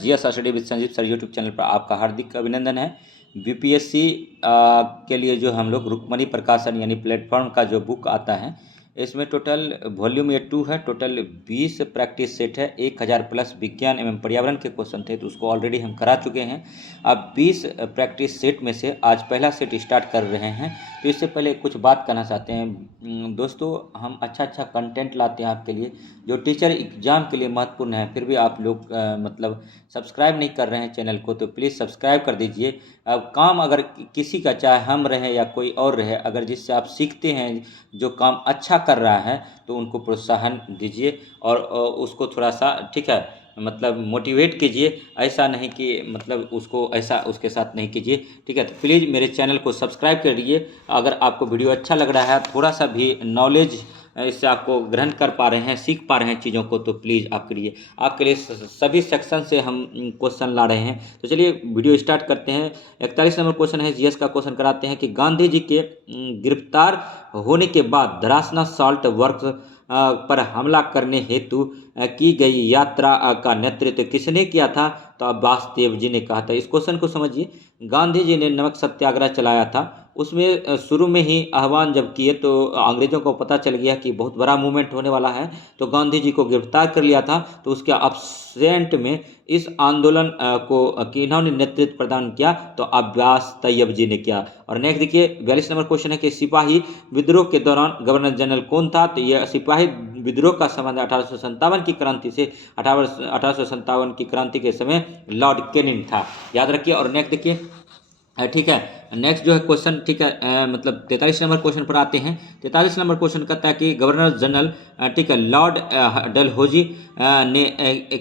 GS study with Sanjeev sir YouTube channel पर आपका हार्दिक अभिनंदन है। बीपीएससी के लिए जो हम लोग रुक्मणी प्रकाशन यानी प्लेटफॉर्म का जो बुक आता है, इसमें टोटल वॉल्यूम ये 2 है। टोटल 20 प्रैक्टिस सेट है। 1000 प्लस विज्ञान एवं पर्यावरण के क्वेश्चन थे, तो उसको ऑलरेडी हम करा चुके हैं। अब 20 प्रैक्टिस सेट में से आज पहला सेट स्टार्ट कर रहे हैं। तो इससे पहले कुछ बात करना चाहते हैं दोस्तों, हम अच्छा कंटेंट लाते हैं आपके लिए, जो टीचर एग्ज़ाम के लिए महत्वपूर्ण है। फिर भी आप लोग मतलब सब्सक्राइब नहीं कर रहे हैं चैनल को, तो प्लीज़ सब्सक्राइब कर दीजिए। अब काम अगर किसी का, चाहे हम रहें या कोई और रहे, अगर जिससे आप सीखते हैं, जो काम अच्छा कर रहा है, तो उनको प्रोत्साहन दीजिए और उसको थोड़ा सा ठीक है मतलब मोटिवेट कीजिए। ऐसा नहीं कि मतलब उसको ऐसा उसके साथ नहीं कीजिए, ठीक है। तो प्लीज़ मेरे चैनल को सब्सक्राइब करिए। अगर आपको वीडियो अच्छा लग रहा है, थोड़ा सा भी नॉलेज इससे आपको ग्रहण कर पा रहे हैं, सीख पा रहे हैं चीज़ों को, तो प्लीज़ आप करिए। आपके लिए सभी सेक्शन से हम क्वेश्चन ला रहे हैं। तो चलिए वीडियो स्टार्ट करते हैं। 41 नंबर क्वेश्चन है, जीएस का क्वेश्चन कराते हैं कि गांधी जी के गिरफ्तार होने के बाद धरासना साल्ट वर्क्स पर हमला करने हेतु की गई यात्रा का नेतृत्व किसने किया था? तो अब्बास देव जी ने कहा था। इस क्वेश्चन को समझिए। गांधी जी ने नमक सत्याग्रह चलाया था। उसमें शुरू में ही आह्वान जब किए तो अंग्रेज़ों को पता चल गया कि बहुत बड़ा मूवमेंट होने वाला है, तो गांधी जी को गिरफ्तार कर लिया था। तो उसके अब्सेंट में इस आंदोलन को किन्होंने नेतृत्व प्रदान किया? तो अब्बास तैयब जी ने किया। और नेक्स्ट देखिए, 42 नंबर क्वेश्चन है कि सिपाही विद्रोह के दौरान गवर्नर जनरल कौन था? तो यह सिपाही विद्रोह का संबंध 1857 की क्रांति से 1857 की क्रांति के समय लॉर्ड कैनिंग था, याद रखिए। और नेक्स्ट देखिए, ठीक है, नेक्स्ट जो है क्वेश्चन, ठीक है, मतलब 43 नंबर क्वेश्चन पर आते हैं। 43 नंबर क्वेश्चन कहता है कि गवर्नर जनरल ठीक है लॉर्ड डलहौजी ने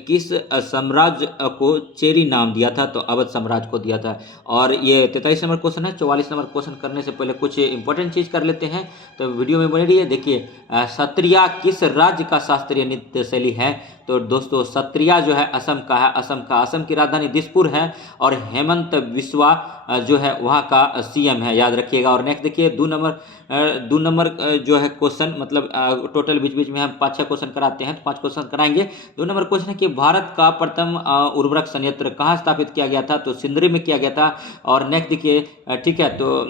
किस साम्राज्य को चेरी नाम दिया था? तो अवध साम्राज्य को दिया था। और ये 43 नंबर क्वेश्चन है। 44 नंबर क्वेश्चन करने से पहले कुछ इंपॉर्टेंट चीज़ कर लेते हैं, तो वीडियो में बने रहिए। देखिए, सत्रिया किस राज्य का शास्त्रीय नृत्य शैली है? तो दोस्तों सत्रिया जो है असम का है। असम की राजधानी दिसपुर है और हेमंत बिस्वा जो है वहाँ का सीएम है, याद रखिएगा। और नेक्स्ट देखिए, 2 नंबर जो है क्वेश्चन, मतलब टोटल बीच बीच में हम 5-6 क्वेश्चन कराते हैं, तो 5 क्वेश्चन कराएंगे। 2 नंबर क्वेश्चन है कि भारत का प्रथम उर्वरक संयंत्र कहाँ स्थापित किया गया था? तो सिंदरी में किया गया था। और नेक्स्ट देखिए, ठीक है, तो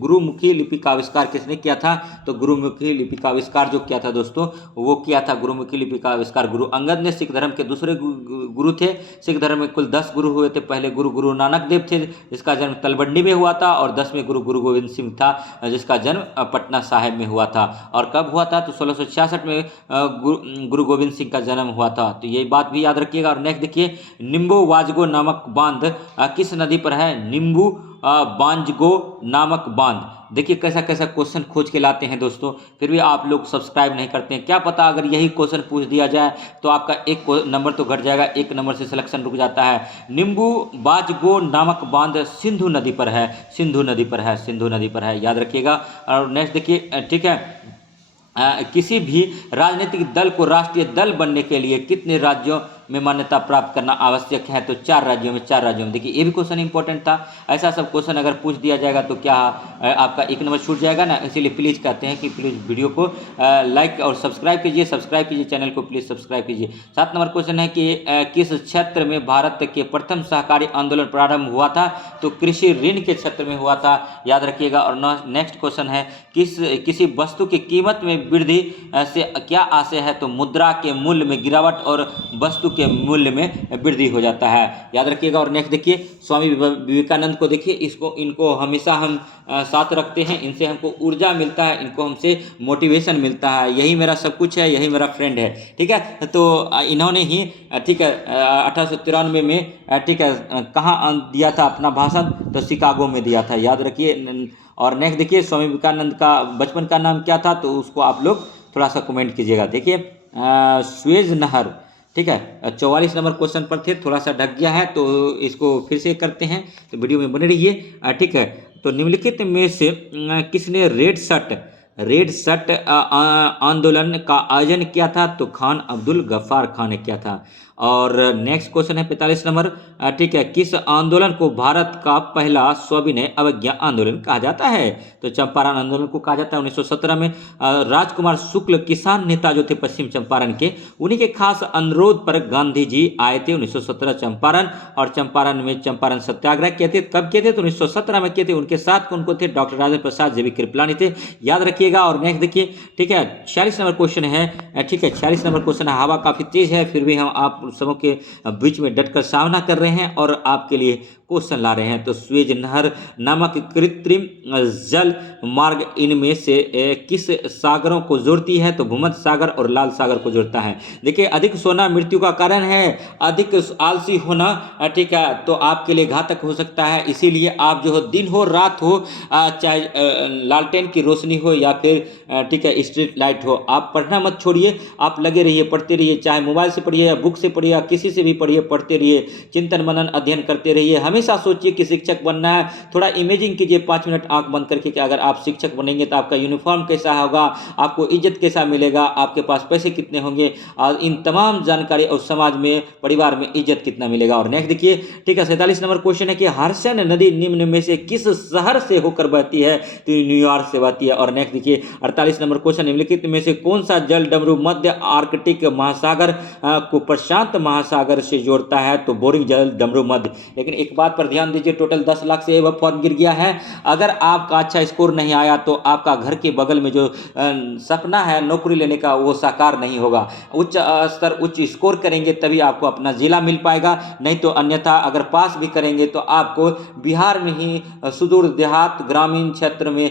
गुरुमुखी लिपि का आविष्कार किसने किया था? तो गुरुमुखी लिपि का आविष्कार जो किया था दोस्तों, वो किया था गुरुमुखी लिपि का आविष्कार गुरु अंगद ने। सिख धर्म के दूसरे गुरु थे। सिख धर्म में कुल 10 गुरु हुए थे। पहले गुरु नानक देव थे, जिसका जन्म तलवंडी में हुआ था। और 10वें गुरु गोविंद सिंह था, जिसका जन्म पटना साहिब में हुआ था। और कब हुआ था? तो 1666 में गुरु गोविंद सिंह का जन्म हुआ था। तो ये बात भी याद रखिएगा। और नेक्स्ट देखिए, निम्बू वाजगो नामक बांध किस नदी पर है? निम्बू बांजगो नामक बांध। देखिए कैसा कैसा क्वेश्चन खोज के लाते हैं दोस्तों, फिर भी आप लोग सब्सक्राइब नहीं करते हैं। क्या पता अगर यही क्वेश्चन पूछ दिया जाए तो आपका एक नंबर तो घट जाएगा, 1 नंबर से सिलेक्शन रुक जाता है। निम्बू बाजगो नामक बांध सिंधु नदी पर है, सिंधु नदी पर है, सिंधु नदी पर है, याद रखिएगा। और नेक्स्ट देखिए, ठीक है, किसी भी राजनीतिक दल को राष्ट्रीय दल बनने के लिए कितने राज्यों में मान्यता प्राप्त करना आवश्यक है? तो 4 राज्यों में, 4 राज्यों में। देखिए ये भी क्वेश्चन इंपॉर्टेंट था। ऐसा सब क्वेश्चन अगर पूछ दिया जाएगा तो क्या आपका 1 नंबर छूट जाएगा ना। इसीलिए प्लीज़ कहते हैं कि प्लीज़ वीडियो को लाइक और सब्सक्राइब कीजिए, चैनल को प्लीज़ सब्सक्राइब कीजिए। 7 नंबर क्वेश्चन है कि किस क्षेत्र में भारत के प्रथम सहकारी आंदोलन प्रारंभ हुआ था? तो कृषि ऋण के क्षेत्र में हुआ था, याद रखिएगा। और नेक्स्ट क्वेश्चन है, किसी वस्तु की कीमत में वृद्धि से क्या आशय है? तो मुद्रा के मूल्य में गिरावट और वस्तु के मूल्य में वृद्धि हो जाता है, याद रखिएगा। और नेक्स्ट देखिए, स्वामी विवेकानंद को देखिए, इनको हमेशा हम साथ रखते हैं। इनसे हमको ऊर्जा मिलता है, इनको हमसे मोटिवेशन मिलता है। यही मेरा सब कुछ है, यही मेरा फ्रेंड है, ठीक है। तो इन्होंने ही ठीक है 1893 में ठीक है कहाँ दिया था अपना भाषण? तो शिकागो में दिया था, याद रखिए। और नेक्स्ट देखिए, स्वामी विवेकानंद का बचपन का नाम क्या था? तो उसको आप लोग थोड़ा सा कमेंट कीजिएगा। देखिए स्वेज नहर, ठीक है। 44 नंबर क्वेश्चन पर थे, थोड़ा सा ढक गया है तो इसको फिर से करते हैं, तो वीडियो में बने रहिए, ठीक है। तो निम्नलिखित में से किसने रेड शर्ट रेड शर्ट आंदोलन का आयोजन किया था? तो खान अब्दुल गफ्फार खान ने किया था। और नेक्स्ट क्वेश्चन है 45 नंबर, ठीक है, किस आंदोलन को भारत का पहला सविनय अवज्ञा आंदोलन कहा जाता है? तो चंपारण आंदोलन को कहा जाता है। 1917 में राजकुमार शुक्ल किसान नेता जो थे पश्चिम चंपारण के, उन्हीं के खास अनुरोध पर गांधी जी आए थे 1917 चंपारण, और चंपारण में चंपारण सत्याग्रह किए थे। कब किए थे? तो 1917 में किए थे। उनके साथ कौन कौन थे? डॉक्टर राजेंद्र प्रसाद, जेबी कृपलानी थे, याद रखिएगा। और नेक्स्ट देखिए, ठीक है, 46 नंबर क्वेश्चन है, ठीक है, 46 नंबर क्वेश्चन है। हवा काफी तेज है, फिर भी हम आप सबों के बीच में डटकर सामना कर रहे हैं और आपके लिए क्वेश्चन ला रहे हैं। तो स्वेज नहर नामक कृत्रिम जल मार्ग इनमें से किस सागरों को जोड़ती है? तो भूमध्य सागर और लाल सागर को जोड़ता है। देखिए, अधिक सोना मृत्यु का कारण है, अधिक आलसी होना, ठीक है, तो आपके लिए घातक हो सकता है। इसीलिए आप जो हो, दिन हो रात हो, चाहे लालटेन की रोशनी हो या फिर ठीक है स्ट्रीट लाइट हो, आप पढ़ना मत छोड़िए, आप लगे रहिए, पढ़ते रहिए, चाहे मोबाइल से पढ़िए या बुक से पढ़िए या किसी से भी पढ़िए, पढ़ते रहिए, चिंतन मनन अध्ययन करते रहिए। हमेशा सोचिए कि शिक्षक बनना है, थोड़ा इमेजिंग कीजिए 5 मिनट आंख बंद करके कि अगर आप शिक्षक बनेंगे तो आपका यूनिफॉर्म कैसा होगा, आपको इज्जत कैसा मिलेगा, आपके पास पैसे कितने होंगे, और इन तमाम जानकारी, और समाज में, परिवार में इज्जत कितना मिलेगा। और नेक्स्ट देखिए, ठीक है, 47 नंबर क्वेश्चन है कि हर्षण नदी निम्न में से किस शहर से होकर बहती है? तो न्यूयॉर्क से बहती है। और नेक्स्ट देखिए 48 नंबर क्वेश्चन, निम्नलिखित में से कौन सा जल डमरू मध्य आर्कटिक महासागर को प्रशांत महासागर से जोड़ता है? तो बोरिंग जल डमरू मध्य। लेकिन एक बात पर ध्यान दीजिए, टोटल 10 लाख से एबव फॉर्म गिर गया है। अगर आपका अच्छा स्कोर नहीं आया तो आपका घर के बगल में जो सपना है नौकरी लेने का, वो साकार नहीं होगा। उच्च स्तर, उच्च स्कोर करेंगे तभी आपको अपना जिला मिल पाएगा, नहीं तो अन्यथा अगर पास भी करेंगे तो आपको बिहार में ही सुदूर देहात ग्रामीण क्षेत्र में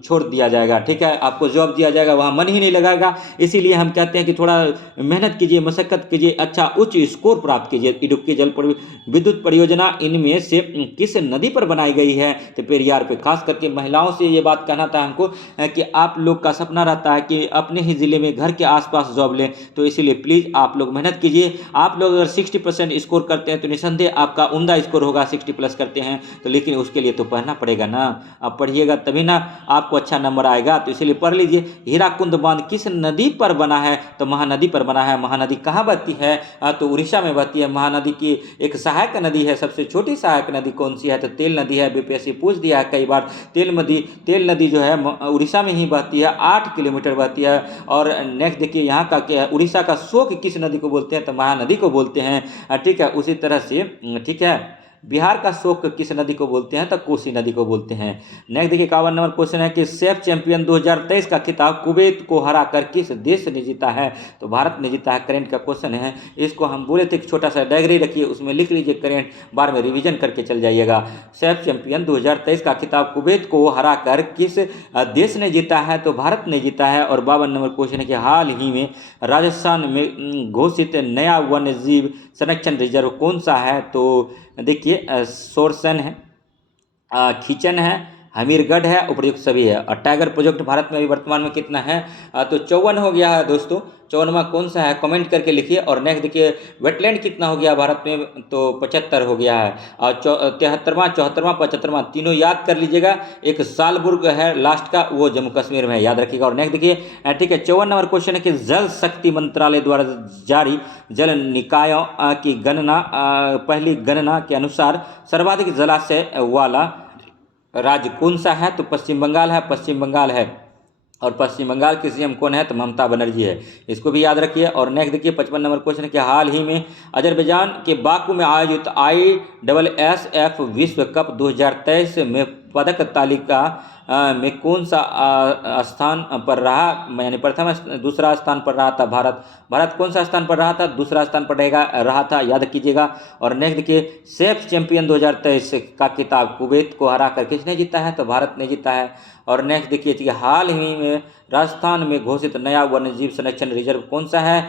छोड़ दिया जाएगा, ठीक है, आपको जॉब दिया जाएगा, वहाँ मन ही नहीं लगाएगा। इसीलिए हम कहते हैं कि थोड़ा मेहनत कीजिए, मशक्कत कीजिए, अच्छा उच्च स्कोर प्राप्त कीजिए। इडुक्की जल विद्युत परियोजना इनमें से किस नदी पर बनाई गई है? तो पेरियार पे। खास करके महिलाओं से ये बात कहना था हमको कि आप लोग का सपना रहता है कि अपने ही जिले में घर के आसपास जॉब लें, तो इसीलिए प्लीज आप लोग मेहनत कीजिए। आप लोग अगर 60% स्कोर करते हैं तो निसंदेह आपका उम्दा स्कोर होगा, 60 प्लस करते हैं तो, लेकिन उसके लिए तो पढ़ना पड़ेगा ना, आप पढ़िएगा तभी ना आपको अच्छा नंबर आएगा। तो इसीलिए पढ़ लीजिए। हीराकुंड बांध किस नदी पर बना है? तो महानदी पर बना है। महानदी कहाँ बहती है? तो उड़ीसा में बहती है। महानदी की एक सहायक नदी है, सबसे छोटी सहायक नदी कौन सी है? तो तेल नदी है। बीपीएससी पूछ दिया है कई बार। तेल नदी जो है उड़ीसा में ही बहती है, 8 किलोमीटर बहती है। और नेक्स्ट देखिए यहाँ का क्या है, उड़ीसा का शोक किस नदी को बोलते हैं? तो महानदी को बोलते हैं, ठीक है। उसी तरह से, ठीक है, बिहार का शोक किस नदी को बोलते हैं? तो कोसी नदी को बोलते हैं। नेक्स्ट देखिए 51 नंबर क्वेश्चन है कि सेफ चैंपियन 2023 का खिताब कुवैत को हराकर किस देश ने जीता है? तो भारत ने जीता है। करेंट का क्वेश्चन है, इसको हम बोले थे कि छोटा सा डायग्री रखिए, उसमें लिख लीजिए करेंट, बार में रिवीजन करके चल जाइएगा। सेफ चैंपियन 2023 का खिताब कुवैत को हराकर किस देश ने जीता है? तो भारत ने जीता है। और 52 नंबर क्वेश्चन है कि हाल ही में राजस्थान में घोषित नया वन्य जीव संरक्षण रिजर्व कौन सा है? तो देखिए सोरसन है, खींचन है, हमीरगढ़ है, उपयुक्त सभी है। और टाइगर प्रोजेक्ट भारत में अभी वर्तमान में कितना है? तो 54 हो गया है दोस्तों। 54वां कौन सा है? कमेंट करके लिखिए। और नेक्स्ट देखिए वेटलैंड कितना हो गया भारत में? तो 75 हो गया है। और 73वां, 74वां, 75वां तीनों याद कर लीजिएगा। एक सालबुर्ग है लास्ट का, वो जम्मू कश्मीर में है, याद रखिएगा। और नेक्स्ट देखिए, ठीक है, 54 नंबर क्वेश्चन है कि जल शक्ति मंत्रालय द्वारा जारी जल निकायों की गणना, पहली गणना के अनुसार सर्वाधिक जलाशय वाला राज्य कौन सा है? तो पश्चिम बंगाल है, पश्चिम बंगाल है। और पश्चिम बंगाल की सीएम कौन है? तो ममता बनर्जी है, इसको भी याद रखिए। और नेक्स्ट देखिए 55 नंबर क्वेश्चन है कि हाल ही में अजरबैजान के बाकू में आयोजित ISSF विश्व कप 2023 में पदक तालिका में कौन सा स्थान पर रहा? यानी प्रथम, दूसरा स्थान पर रहा था भारत। भारत कौन सा स्थान पर रहा था? दूसरा स्थान पर रहा था, याद कीजिएगा। और नेक्स्ट देखिए, सेफ चैंपियन 2023 का खिताब कुवैत को हराकर किसने जीता है? तो भारत ने जीता है। और नेक्स्ट देखिए, हाल ही में राजस्थान में घोषित नया वन्यजीव संरक्षण रिजर्व कौन सा है?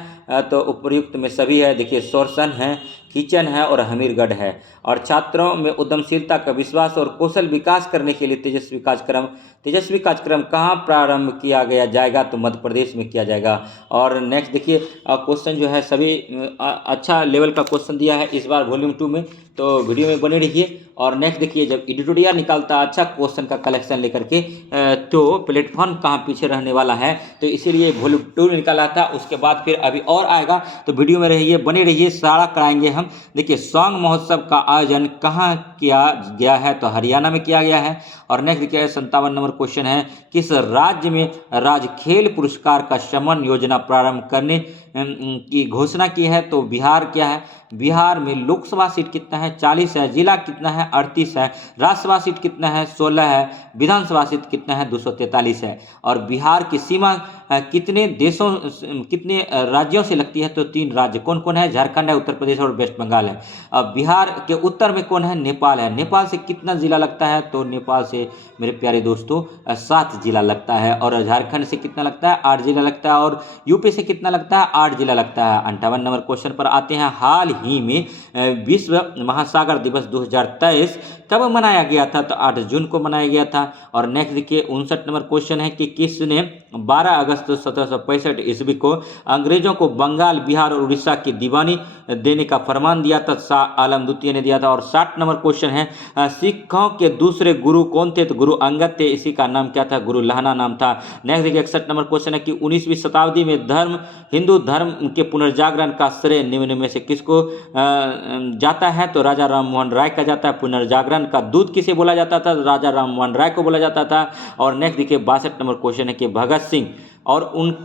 तो उपयुक्त में सभी है। देखिए सोरसन है, किचन है और हमीरगढ़ है। और छात्रों में उद्यमशीलता का विश्वास और कौशल विकास करने के लिए तेजस्वी कार्यक्रम कहाँ प्रारंभ किया गया जाएगा, तो मध्य प्रदेश में किया जाएगा। और नेक्स्ट देखिए क्वेश्चन जो है सभी अच्छा लेवल का क्वेश्चन दिया है इस बार वॉल्यूम 2 में, तो वीडियो में बने रहिए। और नेक्स्ट देखिए जब एडिटोरियल निकालता अच्छा क्वेश्चन का कलेक्शन लेकर के तो प्लेटफॉर्म कहाँ पीछे रहने वाला है, तो इसीलिए वॉल्यूम 2 निकाला था। उसके बाद फिर अभी और आएगा, तो वीडियो में रहिए, बने रहिए, सारा कराएंगे हम। देखिए सॉन्ग महोत्सव का आयोजन कहाँ किया गया है, तो हरियाणा में किया गया है। और नेक्स्ट देखिए 57 नंबर क्वेश्चन है, किस राज्य में राज्य खेल पुरस्कार का समन योजना प्रारंभ करने की घोषणा की है, तो बिहार क्या है। बिहार में लोकसभा सीट कितना है, 40 है। जिला कितना है, 38 है। राज्यसभा सीट कितना है, 16 है। विधानसभा सीट कितना है, 243 है। और बिहार की सीमा कितने राज्यों से लगती है, तो 3 राज्य कौन कौन है, झारखंड है, उत्तर प्रदेश और वेस्ट बंगाल है। अब बिहार के उत्तर में कौन है, नेपाल है। नेपाल से कितना जिला लगता है, तो नेपाल से मेरे प्यारे दोस्तों 7 जिला लगता है। और झारखंड से कितना लगता है, 8 जिला लगता है। और यूपी से कितना लगता है, 8 जिला लगता है। 58 नंबर क्वेश्चन पर आते हैं, हाल ही में विश्व महासागर दिवस 2023 कब मनाया गया था, तो 8 जून को मनाया गया था। और नेक्स्ट देखिए 59 नंबर क्वेश्चन है कि किसने 12 अगस्त 1765 ईस्वी को अंग्रेजों को बंगाल, बिहार और उड़ीसा की दीवानी देने का फरमान दिया था, शाह आलम द्वितीय ने दिया था। और 60 नंबर क्वेश्चन है, सिखों के दूसरे गुरु कौन थे, तो गुरु अंगद थे, इसी का नाम क्या था, गुरु लहना नाम था। नेक्स्ट देखिए 61 नंबर क्वेश्चन है कि 19वीं शताब्दी में हिंदू धर्म के पुनर्जागरण का श्रेय निम्न में से किसको जाता है, तो राजा राम मोहन राय का जाता है। पुनर्जागरण का दूत किसे बोला जाता था, राजा राम मोहन राय को बोला जाता था। और नेक्स्ट देखिए 62 नंबर क्वेश्चन है कि भगत सिंह और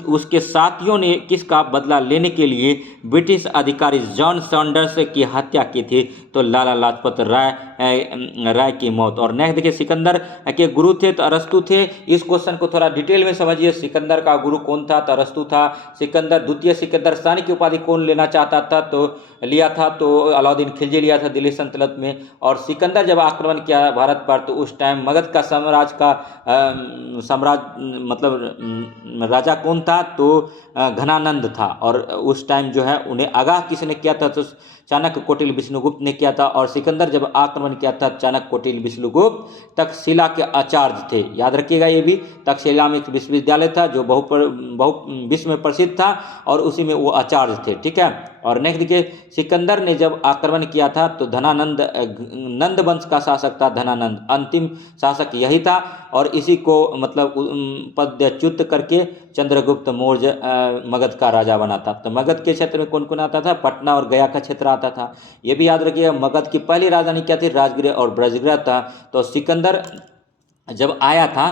उसके साथियों ने किसका बदला लेने के लिए ब्रिटिश अधिकारी जॉन सैंडर्स की हत्या की थी, तो लाला लाजपत राय की मौत। और नेक्स्ट देखिए सिकंदर के गुरु थे, तो अरस्तु थे। इस क्वेश्चन को थोड़ा डिटेल में समझिए, सिकंदर का गुरु कौन था, तो अरस्तु था। सिकंदर द्वितीय सिकंदर सानी की उपाधि कौन लेना चाहता था, तो लिया था, तो अलाउद्दीन खिलजी लिया था दिल्ली सल्तनत में। और सिकंदर जब आक्रमण किया भारत पर, तो उस टाइम मगध का साम्राज्य मतलब राजा कौन था, तो घनानंद था। और उस टाइम जो है उन्हें आगाह किसने किया था, तो चाणक्य कौटिल्य विष्णुगुप्त ने किया था। और सिकंदर जब आक्रमण किया था, चाणक्य कौटिल्य विष्णुगुप्त तक्षशिला के आचार्य थे, याद रखिएगा ये भी। तक्षशिला में एक विश्वविद्यालय था जो बहु विश्व में प्रसिद्ध था, और उसी में वो आचार्य थे, ठीक है। और नेक्स्ट देखिए सिकंदर ने जब आक्रमण किया था, तो नंद वंश का शासक था धनानंद, अंतिम शासक यही था। और इसी को मतलब पदच्युत करके चंद्रगुप्त मौर्य मगध का राजा बना था। तो मगध के क्षेत्र में कौन कौन आता था, पटना और गया का क्षेत्र आता था, ये भी याद रखिएगा। मगध की पहली राजधानी क्या थी, राजगृह और ब्रजगृह था। तो सिकंदर जब आया था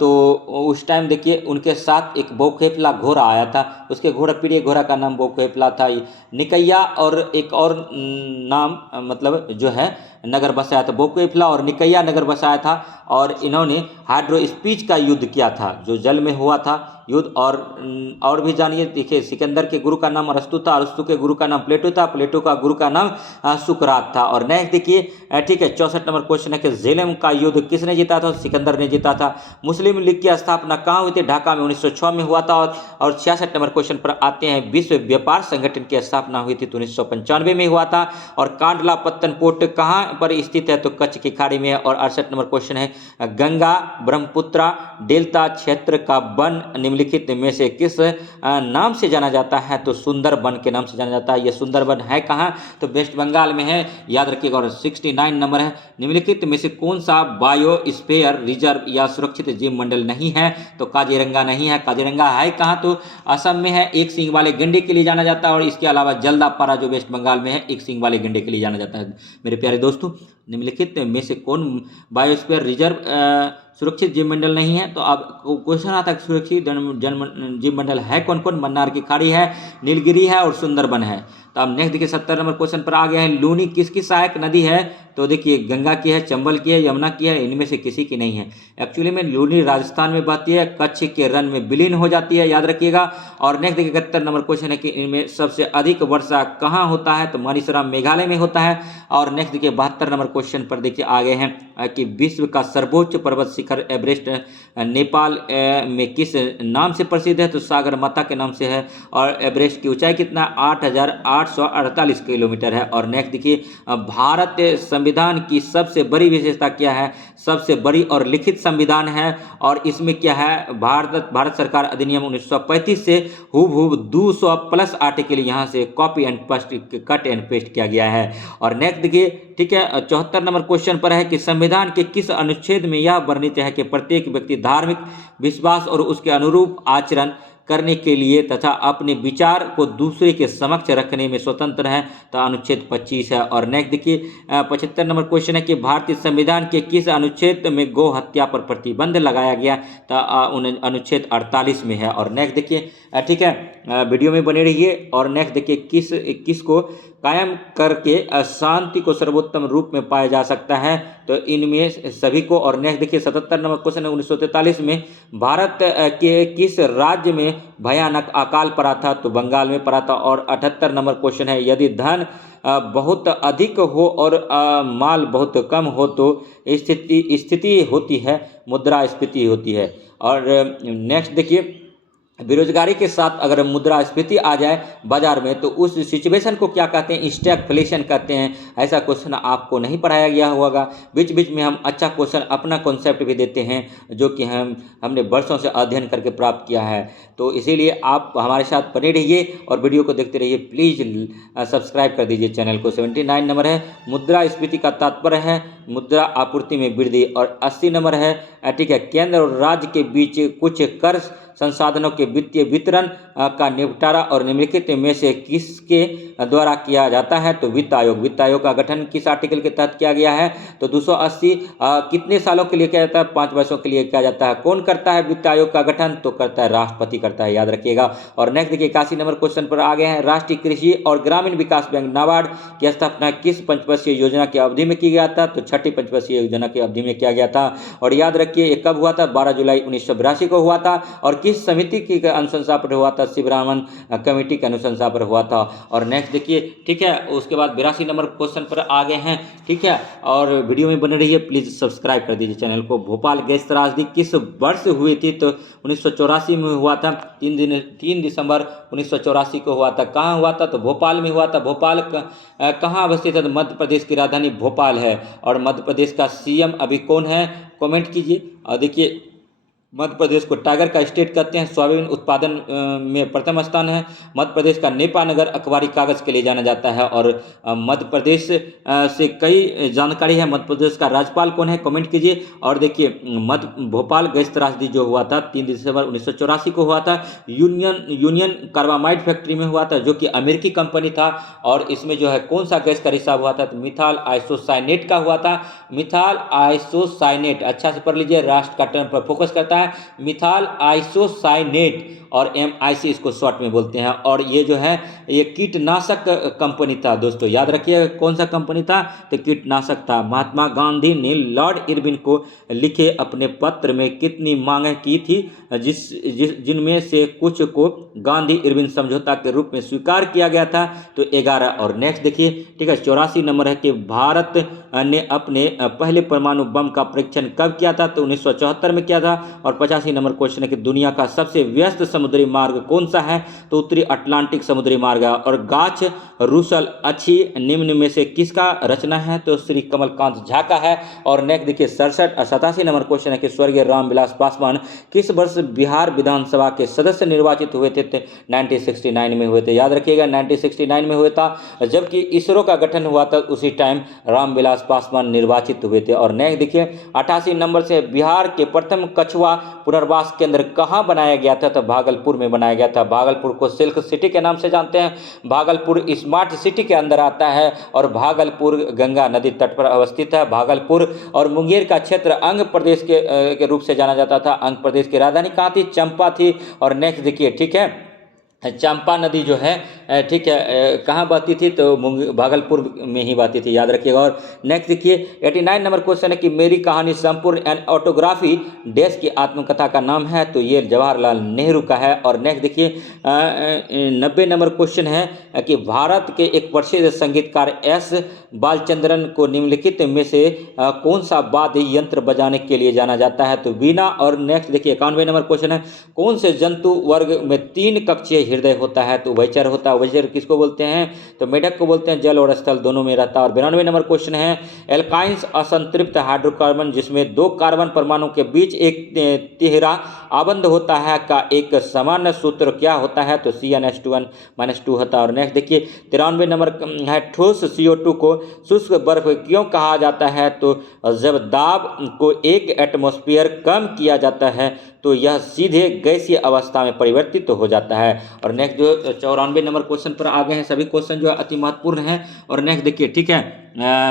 तो उस टाइम देखिए उनके साथ एक बोखेफला घोड़ा आया था, उसके प्रिय घोड़ा का नाम बोखेफला था। निकैया और एक और नाम मतलब जो है नगर बसाया था, बोखेफला और निकैया नगर बसाया था। और इन्होंने हाइड्रोस्पीच का युद्ध किया था, जो जल में हुआ था युद्ध। और भी जानिए, देखिए सिकंदर के गुरु का नाम अरस्तु था, अरस्तु के गुरु का नाम प्लेटो था, प्लेटो का गुरु का नाम सुकरात था। और नेक्स्ट देखिए ठीक है 64 नंबर क्वेश्चन है कि झेलम का युद्ध किसने जीता था, सिकंदर ने जीता था। मुस्लिम लीग की स्थापना कहाँ हुई थी, ढाका में 1906 में हुआ था। और 66 नंबर क्वेश्चन पर आते हैं, विश्व व्यापार संगठन की स्थापना हुई थी तो 1995 में हुआ था। और कांडला पत्तन पोर्ट कहाँ पर स्थित है, तो कच्छ की खाड़ी में है। और 68 नंबर क्वेश्चन है, गंगा ब्रह्मपुत्रा डेल्टा क्षेत्र का वन निम्नलिखित में से किस नाम से जाना जाता है, तो सुंदरबन के नाम से जाना जाता है। यह सुंदरबन है कहाँ, तो वेस्ट बंगाल में है, याद रखिएगा। और 69 नंबर है, निम्नलिखित में से कौन सा बायोस्फीयर रिजर्व या सुरक्षित जीव मंडल नहीं है, तो काजीरंगा नहीं है। काजीरंगा है कहाँ, तो असम में है, एक सींग वाले गेंडे के लिए जाना जाता है। और इसके अलावा जल्दापारा जो वेस्ट बंगाल में है, एक सींग वाले गेंडे के लिए जाना जाता है। मेरे प्यारे दोस्तों, निम्नलिखित में से कौन बायोस्फीयर रिजर्व सुरक्षित जीव मंडल नहीं है, तो अब क्वेश्चन आता है सुरक्षित जीव मंडल है कौन कौन, मन्नार की खाड़ी है, नीलगिरी है और सुंदरबन है। तो अब नेक्स्ट देखिए 70 नंबर क्वेश्चन पर आ गया है, लूनी किसकी सहायक नदी है, तो देखिए गंगा की है, चंबल की है, यमुना की है, इनमें से किसी की नहीं है। एक्चुअली में लूनी राजस्थान में बहती है, कच्छ के रण में विलीन हो जाती है, याद रखिएगा। और नेक्स्ट देखिए 71 नंबर क्वेश्चन है कि इनमें सबसे अधिक वर्षा कहाँ होता है, तो मणिसराम मेघालय में होता है। और नेक्स्ट देखिए 72 नंबर क्वेश्चन पर देखिए आगे हैं कि विश्व का सर्वोच्च पर्वत शिखर एवरेस्ट नेपाल में किस नाम से प्रसिद्ध है? तो सागरमाथा के नाम से है। और एवरेस्ट की ऊंचाई कितना? 8,848 किलोमीटर है। और नेक्स्ट देखिए, भारत संविधान की सबसे बड़ी विशेषता क्या है? सबसे बड़ी और लिखित संविधान है। और इसमें क्या है? भारत सरकार अधिनियम 1935 से हूबहू 200 प्लस आर्टिकल यहाँ से copy and paste, cut and paste किया गया है। और नेक्स्ट देखिए, ठीक है, 74 नंबर क्वेश्चन पर है कि संविधान के किस अनुच्छेद में यह वर्णित है कि प्रत्येक व्यक्ति धार्मिक विश्वास और उसके अनुरूप आचरण करने के लिए तथा अपने विचार को दूसरे के समक्ष रखने में स्वतंत्र है? तो अनुच्छेद 25 है। और नेक्स्ट देखिए, 75 नंबर क्वेश्चन है कि भारतीय संविधान के किस अनुच्छेद में गौ हत्या पर प्रतिबंध लगाया गया? तो अनुच्छेद 48 में है। और नेक्स्ट देखिए, ठीक है, वीडियो में बने रहिए। और नेक्स्ट देखिए, किसको कायम करके शांति को सर्वोत्तम रूप में पाया जा सकता है? तो इनमें सभी को। और नेक्स्ट देखिए, 77 नंबर क्वेश्चन है, 1943 में भारत के किस राज्य में भयानक अकाल पड़ा था? तो बंगाल में पड़ा था। और 78 नंबर क्वेश्चन है, यदि धन बहुत अधिक हो और माल बहुत कम हो तो स्थिति होती है, मुद्रास्फीति होती है। और नेक्स्ट देखिए, बेरोजगारी के साथ अगर मुद्रास्फीति आ जाए बाजार में तो उस सिचुएशन को क्या कहते हैं? स्टैगफ्लेशन कहते हैं। ऐसा क्वेश्चन आपको नहीं पढ़ाया गया होगा। बीच बीच में हम अच्छा क्वेश्चन अपना कॉन्सेप्ट भी देते हैं जो कि हमने वर्षों से अध्ययन करके प्राप्त किया है। तो इसीलिए आप हमारे साथ बने रहिए और वीडियो को देखते रहिए। प्लीज़ सब्सक्राइब कर दीजिए चैनल को। 79 नंबर है, मुद्रास्फीति का तात्पर्य है मुद्रा आपूर्ति में वृद्धि। और 80 नंबर है, ठीक है, केंद्र और राज्य के बीच कुछ कर संसाधनों के वित्तीय वितरण का निपटारा और निम्नलिखित में से किसके द्वारा किया जाता है? तो वित्त आयोग। वित्त आयोग का गठन किस आर्टिकल के तहत किया गया है? तो 280। कितने सालों के लिए किया जाता है? 5 वर्षों के लिए किया जाता है। कौन करता है वित्त आयोग का गठन? तो करता है राष्ट्रपति करता है, याद रखिएगा। और नेक्स्ट देखिए, 81 नंबर क्वेश्चन पर आ गए हैं, राष्ट्रीय कृषि और ग्रामीण विकास बैंक नाबार्ड की स्थापना किस पंचवर्षीय योजना की अवधि में की गया था? तो 6ठी पंचवर्षीय योजना की अवधि में किया गया था। और याद रखिए, ये कब हुआ था? 12 जुलाई 1982 को हुआ था। और किस समिति की अनुशंसा पर हुआ था? शिवरामन कमेटी के अनुशंसा पर हुआ था। और नेक्स्ट देखिए, ठीक है, उसके बाद 82 नंबर क्वेश्चन पर आ गए हैं, ठीक है। और वीडियो में बने रहिए, प्लीज सब्सक्राइब कर दीजिए चैनल को। भोपाल गैस त्रासदी किस वर्ष हुई थी? तो 1984 में हुआ था। 3 दिसंबर 1984 को हुआ था। कहाँ हुआ था? तो भोपाल में हुआ था। भोपाल कहाँ अवस्थित है? तो मध्य प्रदेश की राजधानी भोपाल है। और मध्य प्रदेश का सीएम अभी कौन है? कमेंट कीजिए। और देखिए, मध्य प्रदेश को टाइगर का स्टेट कहते हैं। सोयाबीन उत्पादन में प्रथम स्थान है। मध्य प्रदेश का नेपा नगर अखबारी कागज के लिए जाना जाता है। और मध्य प्रदेश से कई जानकारी है। मध्य प्रदेश का राज्यपाल कौन है? कमेंट कीजिए। और देखिए, भोपाल गैस त्रासदी जो हुआ था 3 दिसंबर 1984 को हुआ था। यूनियन कार्बामाइड फैक्ट्री में हुआ था, जो कि अमेरिकी कंपनी था। और इसमें जो है कौन सा गैस का रिसाव हुआ था? तो मिथाइल आइसोसाइनेट का हुआ था। मिथाइल आइसोसाइनेट, अच्छा से पढ़ लीजिए, राष्ट्र का टर्म पर फोकस करता है। मिथाइल आइसोसाइनेट और MIC इसको शॉर्ट में बोलते हैं। और ये जो है ये कीटनाशक कंपनी था दोस्तों, याद रखिए कौन सा कंपनी था? तो कीटनाशक था। महात्मा गांधी ने लॉर्ड इरविन को लिखे अपने पत्र में कितनी मांगें की थी, जिनमें से कुछ को गांधी इरविन समझौता के रूप में स्वीकार किया गया था? तो 11। और नेक्स्ट देखिए, ठीक है, 84 नंबर है कि भारत ने अपने पहले परमाणु बम का परीक्षण कब किया था? तो 1974 में किया था। और 85 नंबर क्वेश्चन है कि दुनिया का सबसे व्यस्त समुद्री मार्ग कौन सा है? तो उत्तरी अटलांटिक समुद्री मार्ग है। और गाछ रूसल अच्छी निम्न में से किसका रचना है? तो श्री कमलकांत झा का है। और नेक्स्ट देखिए, 87 नंबर क्वेश्चन है कि स्वर्गीय रामविलास पासवान किस वर्ष बिहार विधानसभा के सदस्य निर्वाचित हुए थे? 1969 में हुए थे, याद रखिएगा, 1969 में हुआ था। जबकि इसरो का गठन हुआ था उसी टाइम रामविलास पासवान निर्वाचित हुए थे। और नेक्स्ट देखिए, 88 नंबर से बिहार के प्रथम कछुआ पुनर्वास केंद्र कहाँ बनाया गया था? तो भागलपुर में बनाया गया था। भागलपुर को सिल्क सिटी के नाम से जानते हैं। भागलपुर स्मार्ट सिटी के अंदर आता है। और भागलपुर गंगा नदी तट पर अवस्थित है। भागलपुर और मुंगेर का क्षेत्र अंग प्रदेश के रूप से जाना जाता था। अंग प्रदेश की राजधानी कहाँ थी? चंपा थी। और नेक्स्ट देखिए, ठीक है, चंपा नदी जो है ठीक है, कहाँ बहती थी तो भागलपुर में ही बहती थी, याद रखिएगा। और नेक्स्ट देखिए 89 नंबर क्वेश्चन है कि मेरी कहानी संपूर्ण एन ऑटोग्राफी देश की आत्मकथा का नाम है, तो ये जवाहरलाल नेहरू का है। और नेक्स्ट देखिए 90 नंबर क्वेश्चन है कि भारत के एक प्रसिद्ध संगीतकार एस बालचंद्रन को निम्नलिखित में से कौन सा वाद्य यंत्र बजाने के लिए जाना जाता है, तो वीणा। और नेक्स्ट देखिए 91 नंबर क्वेश्चन है कौन से जंतु वर्ग में 3 कक्षीय हृदय होता है, तो उभयचर होता है। उभयचर किसको बोलते हैं, तो मेढक को बोलते हैं, जल और स्थल दोनों में रहता है। और 92 नंबर क्वेश्चन है एल्काइंस असंतृप्त हाइड्रोकार्बन जिसमें 2 कार्बन परमाणु के बीच एक तिहरा आबंध होता है का एक सामान्य सूत्र क्या होता है, तो CnH2n-2 होता है। और नेक्स्ट देखिए 93 नंबर है ठोस CO2 को शुष्क बर्फ क्यों कहा जाता है, तो जब दाब को 1 एटमॉस्फेयर कम किया जाता है तो यह सीधे गैसीय अवस्था में परिवर्तित हो जाता है। और नेक्स्ट जो 94 नंबर क्वेश्चन पर आ गए हैं, सभी क्वेश्चन जो है अति महत्वपूर्ण हैं। और नेक्स्ट देखिए, ठीक है,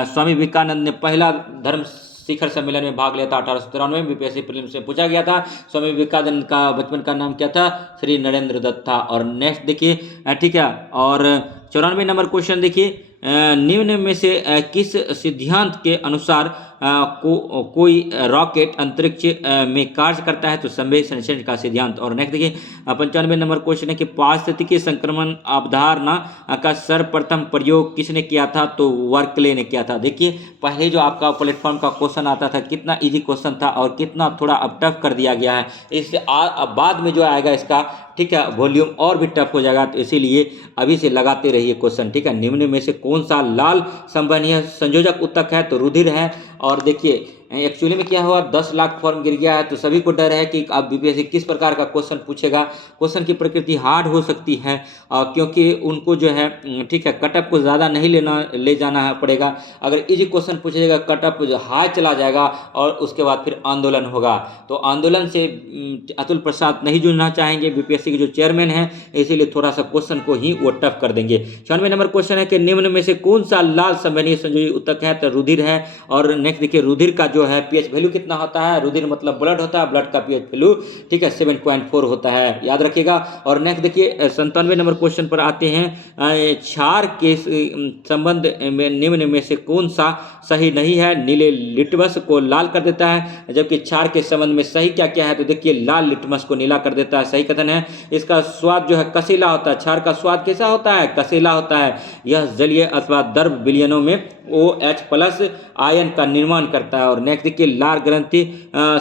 स्वामी विवेकानंद ने पहला धर्म शिखर सम्मेलन में भाग लिया था 1893 में, बीपीएससी प्रीलिम्स से पूछा गया था। स्वामी विवेकानंद का बचपन का नाम क्या था, श्री नरेंद्र दत्त था। और नेक्स्ट देखिए, ठीक है, और 94 नंबर क्वेश्चन देखिए निम्न में से किस सिद्धांत के अनुसार कोई रॉकेट अंतरिक्ष में कार्य करता है, तो संवेग संरक्षण का सिद्धांत। और नेक्स्ट देखिए 95 नंबर क्वेश्चन है कि पारिस्थितिकी संक्रमण अवधारणा का सर्वप्रथम प्रयोग किसने किया था, तो वर्कले ने किया था। देखिए पहले जो आपका प्लेटफॉर्म का क्वेश्चन आता था कितना इजी क्वेश्चन था और कितना थोड़ा अब टफ कर दिया गया है। इससे बाद में जो आएगा इसका, ठीक है, वॉल्यूम और भी टफ हो जाएगा, तो इसीलिए अभी से लगाते रहिए क्वेश्चन, ठीक है। निम्न में से कौन सा लाल संवहनीय संयोजक उत्तक है, तो रुधिर है। और देखिए एक्चुअली में क्या हुआ, 10 लाख फॉर्म गिर गया है, तो सभी को डर है कि अब बीपीएससी किस प्रकार का क्वेश्चन पूछेगा। क्वेश्चन की प्रकृति हार्ड हो सकती है क्योंकि उनको जो है, ठीक है, कटअप को ज़्यादा नहीं ले जाना पड़ेगा। अगर इजी क्वेश्चन पूछेगा कटअप जो हाई चला जाएगा और उसके बाद फिर आंदोलन होगा। तो आंदोलन से अतुल प्रसाद नहीं जुड़ना चाहेंगे, बीपीएससी के जो चेयरमैन हैं, इसीलिए थोड़ा सा क्वेश्चन को ही वो टफ कर देंगे। 96 नंबर क्वेश्चन है कि निम्न में से कौन सा लाल संवहनीय संयोजी उत्तक है, तो रुधिर है। और नेक्स्ट देखिए रुधिर का जो है पीएच वैल्यू कितना होता है, रुधिर मतलब ब्लड होता है, ब्लड का पीएच वैल्यू, ठीक है, 7.4 होता है, याद रखिएगा। और नेक्स्ट देखिए 97 नंबर क्वेश्चन पर आते हैं, क्षार के संबंध में निम्न में से कौन सा सही नहीं है, नीले लिटमस को लाल कर देता है, जबकि क्षार के संबंध में सही क्या क्या है, तो देखिए लाल लिटमस को नीला कर देता है, सही कथन है। इसका स्वाद जो है कसीला होता है, क्षार का स्वाद कैसा होता है, कसीला होता है। यह जलीय अथवा द्रव विलयनों में OH+ आयन का निर्माण करता है। और नेक्स्ट देखिए लाल ग्रंथि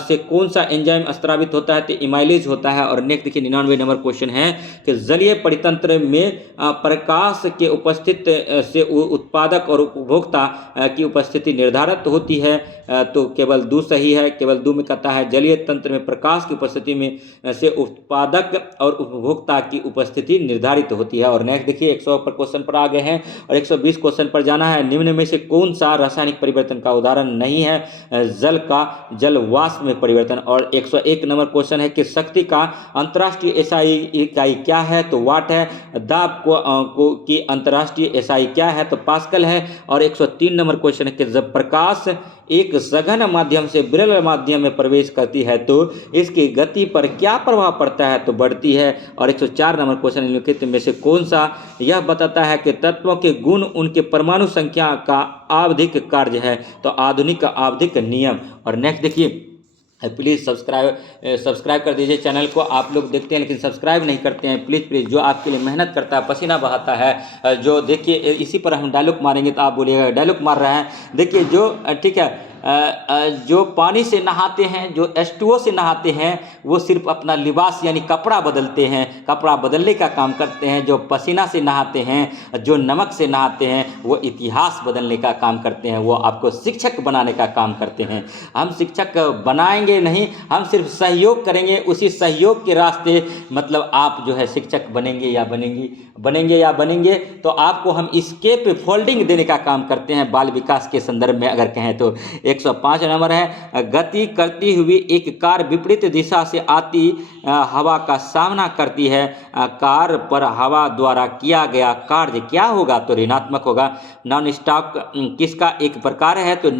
से कौन सा एंजाइम स्त्रावित होता है, तो इमाइलेज होता है। और नेक्स्ट देखिए 99 नंबर क्वेश्चन है कि जलीय परितंत्र में प्रकाश के उपस्थित से उत्पादक और उपभोक्ता की उपस्थिति निर्धारित होती है, तो केवल दो सही है, केवल दो में कहता है जलीय तंत्र में प्रकाश की उपस्थिति में से उत्पादक और उपभोक्ता की उपस्थिति निर्धारित होती है। और नेक्स्ट देखिए 100 पर क्वेश्चन पर आ गए हैं और 120 क्वेश्चन पर जाना है। निम्न में से कौन सा रासायनिक परिवर्तन का उदाहरण नहीं है, जल का जल वाष्प में परिवर्तन। और 101 नंबर क्वेश्चन है कि शक्ति का अंतर्राष्ट्रीय एसआई इकाई क्या है, तो वाट है। दाब की अंतर्राष्ट्रीय एसआई क्या है, तो पास्कल है। और 103 नंबर क्वेश्चन है कि जब प्रकाश एक सघन माध्यम से विरल माध्यम में प्रवेश करती है तो इसकी गति पर क्या प्रभाव पड़ता है, तो बढ़ती है। और 104 नंबर क्वेश्चन निम्नलिखित में से कौन सा यह बताता है कि तत्वों के गुण उनके परमाणु संख्या का आवधिक कार्य है, तो आधुनिक आवधिक नियम। और नेक्स्ट देखिए प्लीज़ सब्सक्राइब कर दीजिए चैनल को। आप लोग देखते हैं लेकिन सब्सक्राइब नहीं करते हैं, प्लीज़ जो आपके लिए मेहनत करता है, पसीना बहाता है, जो देखिए इसी पर हम डायलॉग मारेंगे तो आप बोलिएगा डायलॉग मार रहे हैं। देखिए जो, ठीक है, जो पानी से नहाते हैं, जो H2O से नहाते हैं, वो सिर्फ अपना लिबास यानी कपड़ा बदलते हैं, कपड़ा बदलने का काम करते हैं। जो पसीना से नहाते हैं, जो नमक से नहाते हैं, वो इतिहास बदलने का काम करते हैं, वो आपको शिक्षक बनाने का काम करते हैं। हम शिक्षक बनाएंगे नहीं, हम सिर्फ सहयोग करेंगे, उसी सहयोग के रास्ते मतलब आप जो है शिक्षक बनेंगे या बनेंगे तो आपको हम स्केप फोल्डिंग देने का काम करते हैं। बाल विकास के संदर्भ में अगर कहें तो 105 नंबर है, गति करती हुई एक कार विपरीत दिशा से आती हवा का सामना करती है, कार पर हवा द्वारा किया गया कार्य क्या होगा, तो ऋणात्मक होगा। नॉन स्टॉप किसका एक प्रकार है, तो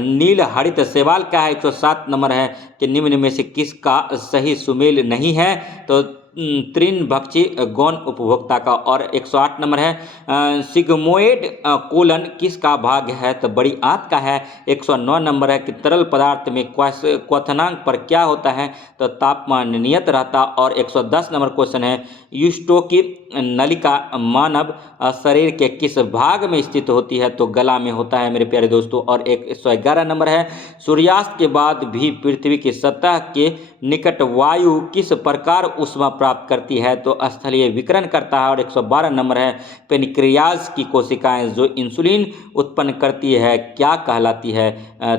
नील हरित शैवाल का है। 107 नंबर है कि निम्न में से किसका सही सुमेल नहीं है, तो तृणभक्षी गौण उपभोक्ता का। और 108 नंबर है सिग्मोइड कोलन किसका भाग है, तो बड़ी आंत का है। 109 नंबर है कि तरल पदार्थ में क्वथनांक पर क्या होता है, तो तापमान नियत रहता। और 110 नंबर क्वेश्चन है यूस्टोकी नलिका मानव शरीर के किस भाग में स्थित होती है, तो गला में होता है मेरे प्यारे दोस्तों। और 111 नंबर है सूर्यास्त के बाद भी पृथ्वी की सतह के निकट वायु किस प्रकार ऊष्मा प्राप्त करती है, तो स्थलीय विकिरण करता है। और 112 नंबर है पेनक्रियाज की कोशिकाएं जो इंसुलिन उत्पन्न करती है क्या कहलाती है,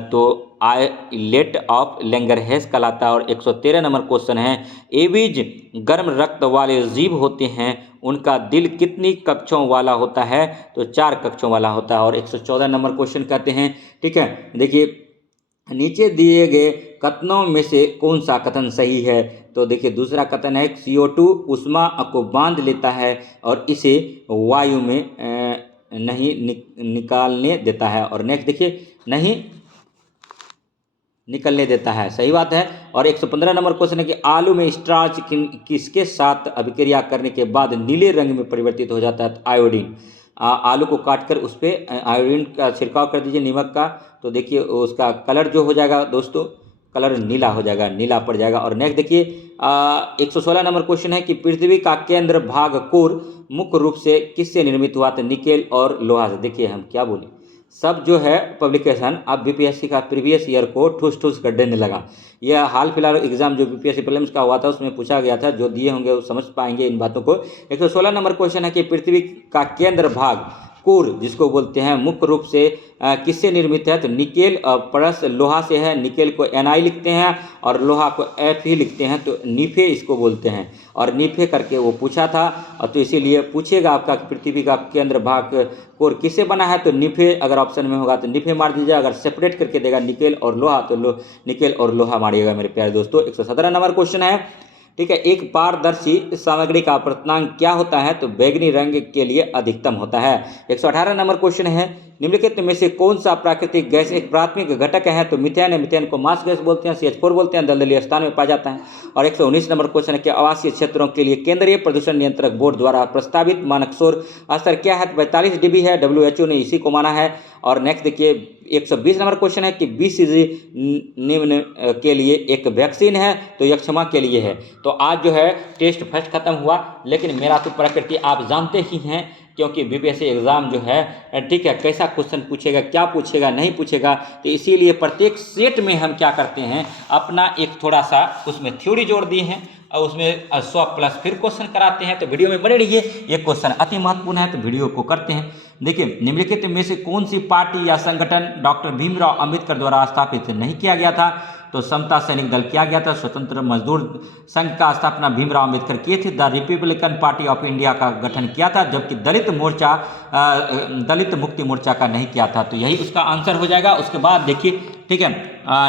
तो आइलेट ऑफ लैंगरहेंस कहलाता है। और 113 नंबर क्वेश्चन है एबीज गर्म रक्त वाले जीव होते हैं, उनका दिल कितनी कक्षों वाला होता है, तो 4 कक्षों वाला होता है। और 114 नंबर क्वेश्चन कहते हैं, ठीक है, देखिए नीचे दिए गए कथनों में से कौन सा कथन सही है, तो देखिए दूसरा कथन है CO2 ऊष्मा को बांध लेता है और इसे वायु में नहीं निकालने देता है। और नेक्स्ट देखिए नहीं निकलने देता है, सही बात है। और 115 नंबर क्वेश्चन है कि आलू में स्टार्च किसके साथ अभिक्रिया करने के बाद नीले रंग में परिवर्तित हो जाता है, तो आयोडीन। आलू को काटकर उस पर आयोडीन का छिड़काव कर दीजिए नमक का, तो देखिए उसका कलर जो हो जाएगा दोस्तों, कलर नीला हो जाएगा, नीला पड़ जाएगा। और नेक्स्ट देखिए 116 नंबर क्वेश्चन है कि पृथ्वी का केंद्र भाग कोर मुख्य रूप से किससे निर्मित हुआ, तो निकेल और लोहा से। देखिए हम क्या बोले, सब जो है पब्लिकेशन अब बीपीएससी का प्रीवियस ईयर को ठूस ठूस कर देने लगा। यह हाल फिलहाल एग्जाम जो बीपीएससी प्रीलिम्स का हुआ था उसमें पूछा गया था, जो दिए होंगे वो समझ पाएंगे इन बातों को। 116 नंबर क्वेश्चन है कि पृथ्वी का केंद्र भाग कोर जिसको बोलते हैं मुख्य रूप से किससे निर्मित है, तो निकेल प्लस लोहा से है। निकेल को Na लिखते हैं और लोहा को Fe लिखते हैं, तो नीफे इसको बोलते हैं। और नीफे करके वो पूछा था, और तो इसीलिए पूछेगा आपका पृथ्वी का केंद्र भाग कोर किससे बना है, तो नीफे अगर ऑप्शन में होगा तो नीफे मार दीजिए। अगर सेपरेट करके देगा निकेल और लोहा तो निकेल और लोहा मारिएगा मेरे प्यारे दोस्तों। 117 नंबर क्वेश्चन है, ठीक है, एक पारदर्शी सामग्री का अपवर्तनांक क्या होता है, तो बैंगनी रंग के लिए अधिकतम होता है। 118 नंबर क्वेश्चन है निम्नलिखित में से कौन सा प्राकृतिक गैस एक प्राथमिक घटक है, तो मीथेन है। मीथेन को मास गैस बोलते हैं, CH4 बोलते हैं, दलदली स्थान में पाया जाता है। और 119 नंबर क्वेश्चन है कि आवासीय क्षेत्रों के लिए केंद्रीय प्रदूषण नियंत्रक बोर्ड द्वारा प्रस्तावित मानक शोर स्तर क्या है, 42 dB है। WHO ने इसी को माना है। और नेक्स्ट देखिए 120 नंबर क्वेश्चन है कि BCG निम्न के लिए एक वैक्सीन है, तो यह क्षमा के लिए है। तो आज जो है टेस्ट फर्स्ट खत्म हुआ, लेकिन मेरा तो प्रकृति आप जानते ही हैं, क्योंकि बीपीएससी एग्ज़ाम जो है ठीक है कैसा क्वेश्चन पूछेगा, क्या पूछेगा, नहीं पूछेगा, तो इसीलिए प्रत्येक सेट में हम क्या करते हैं अपना एक थोड़ा सा उसमें थ्योरी जोड़ दिए हैं और उसमें 100 प्लस फिर क्वेश्चन कराते हैं। तो वीडियो में बने रहिए, ये क्वेश्चन अति महत्वपूर्ण है, तो वीडियो को करते हैं। देखिए निम्नलिखित में से कौन सी पार्टी या संगठन डॉक्टर भीमराव अंबेडकर द्वारा स्थापित नहीं किया गया था, तो समता सैनिक दल किया गया था। स्वतंत्र मजदूर संघ का स्थापना भीमराव अंबेडकर किए थे। The Republican party of India का गठन किया था, जबकि दलित मुक्ति मोर्चा का नहीं किया था। तो यही उसका आंसर हो जाएगा। उसके बाद देखिए, ठीक है,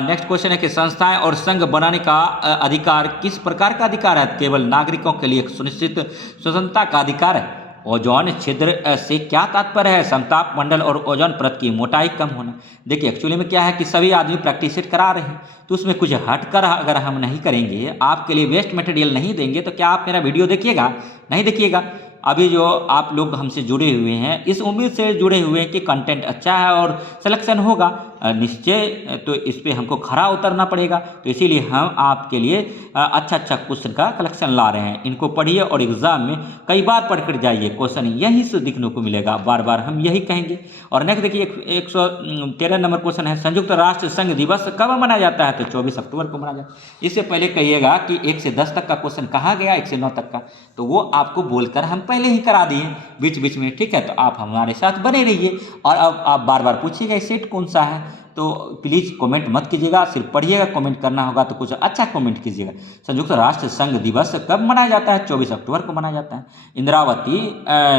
नेक्स्ट क्वेश्चन है कि संस्थाएं और संघ बनाने का अधिकार किस प्रकार का अधिकार है, केवल नागरिकों के लिए सुनिश्चित स्वतंत्रता का अधिकार है। ओजोन छिद्र से क्या तात्पर्य है, समताप मंडल और ओजोन परत की मोटाई कम होना। देखिए एक्चुअली में क्या है कि सभी आदमी प्रैक्टिस करा रहे हैं, तो उसमें कुछ हटकर अगर हम नहीं करेंगे, आपके लिए वेस्ट मटेरियल नहीं देंगे, तो क्या आप मेरा वीडियो देखिएगा? नहीं देखिएगा। अभी जो आप लोग हमसे जुड़े हुए हैं इस उम्मीद से जुड़े हुए हैं कि कंटेंट अच्छा है और सिलेक्शन होगा निश्चय, तो इस पर हमको खरा उतरना पड़ेगा। तो इसीलिए हम आपके लिए अच्छा अच्छा क्वेश्चन का कलेक्शन ला रहे हैं। इनको पढ़िए और एग्जाम में कई बार पढ़ कर जाइए, क्वेश्चन यहीं से दिखने को मिलेगा, बार बार हम यही कहेंगे। और नेक्स्ट देखिए 113 नंबर क्वेश्चन है, संयुक्त राष्ट्र संघ दिवस कब मनाया जाता है, तो 24 अक्टूबर को मनाया जाता है। इससे पहले कहिएगा कि 1 से 10 तक का क्वेश्चन कहाँ गया, 1 से 9 तक का, तो वो आपको बोलकर हम पहले ही करा दिए बीच बीच में, ठीक है। तो आप हमारे साथ बने रहिए और अब आप बार बार पूछिएगा सेट कौन सा है, तो प्लीज़ कमेंट मत कीजिएगा, सिर्फ पढ़िएगा। कमेंट करना होगा तो कुछ अच्छा कमेंट कीजिएगा। संयुक्त राष्ट्र संघ दिवस कब मनाया जाता है, 24 अक्टूबर को मनाया जाता है। इंद्रावती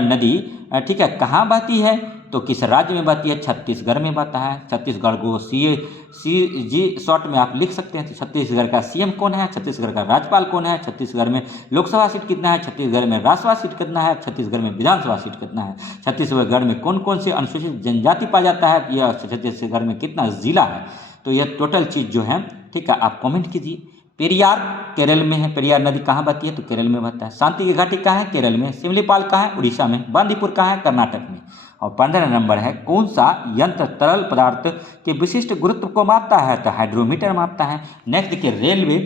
नदी ठीक है कहाँ बहती है, तो किस राज्य में बहती है, छत्तीसगढ़ में बहता है। छत्तीसगढ़ को CG शॉर्ट में आप लिख सकते हैं। तो छत्तीसगढ़ का CM कौन है, छत्तीसगढ़ का राज्यपाल कौन है, छत्तीसगढ़ में लोकसभा सीट कितना है, छत्तीसगढ़ में राज्यसभा सीट कितना है, छत्तीसगढ़ में विधानसभा सीट कितना है, छत्तीसगढ़ में कौन कौन से अनुसूचित जनजाति पाया जाता है, यह छत्तीसगढ़ में कितना जिला है। तो यह टोटल चीज़ जो है ठीक है आप कमेंट कीजिए, पेरियार केरल में है, पेरियार नदी कहाँ बहती है तो केरल में बहता है। शांति की घाटी कहाँ है, केरल में। सिमलीपाल कहाँ है, उड़ीसा में। बांदीपुर कहाँ है, कर्नाटक में। और 15 नंबर है, कौन सा यंत्र तरल पदार्थ के विशिष्ट गुरुत्व को मापता है तो हाइड्रोमीटर मापता है। नेक्स्ट देखिए, रेलवे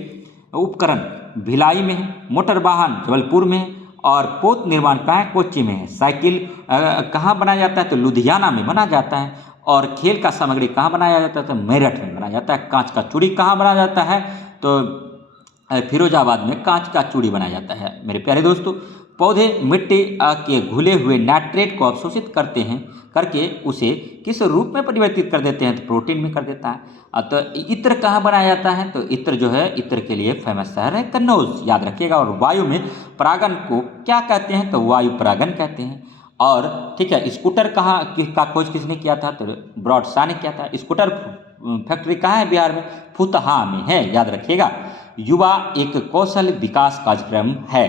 उपकरण भिलाई में है, मोटर वाहन जबलपुर में है, और पोत निर्माण कहाँ है, कोच्चि में है। साइकिल कहाँ बनाया जाता है तो लुधियाना में बना जाता है। और खेल का सामग्री कहाँ बनाया जाता है तो मेरठ में बनाया जाता है। कांच का चूड़ी कहाँ बनाया जाता है तो फिरोजाबाद में कांच का चूड़ी बनाया जाता है। मेरे प्यारे दोस्तों, पौधे मिट्टी के घुले हुए नाइट्रेट को अवशोषित करते हैं करके उसे किस रूप में परिवर्तित कर देते हैं तो प्रोटीन में कर देता है। तो इत्र कहाँ बनाया जाता है तो इत्र जो है, इत्र के लिए फेमस शहर है कन्नौज, याद रखिएगा। और वायु में परागन को क्या कहते हैं तो वायु परागन कहते हैं। और ठीक है, स्कूटर कहाँ का खोज किसने किया था तो ब्रॉड शाह ने किया था। स्कूटर फैक्ट्री कहाँ है बिहार में, फुतहा में है, याद रखिएगा। युवा एक कौशल विकास कार्यक्रम है,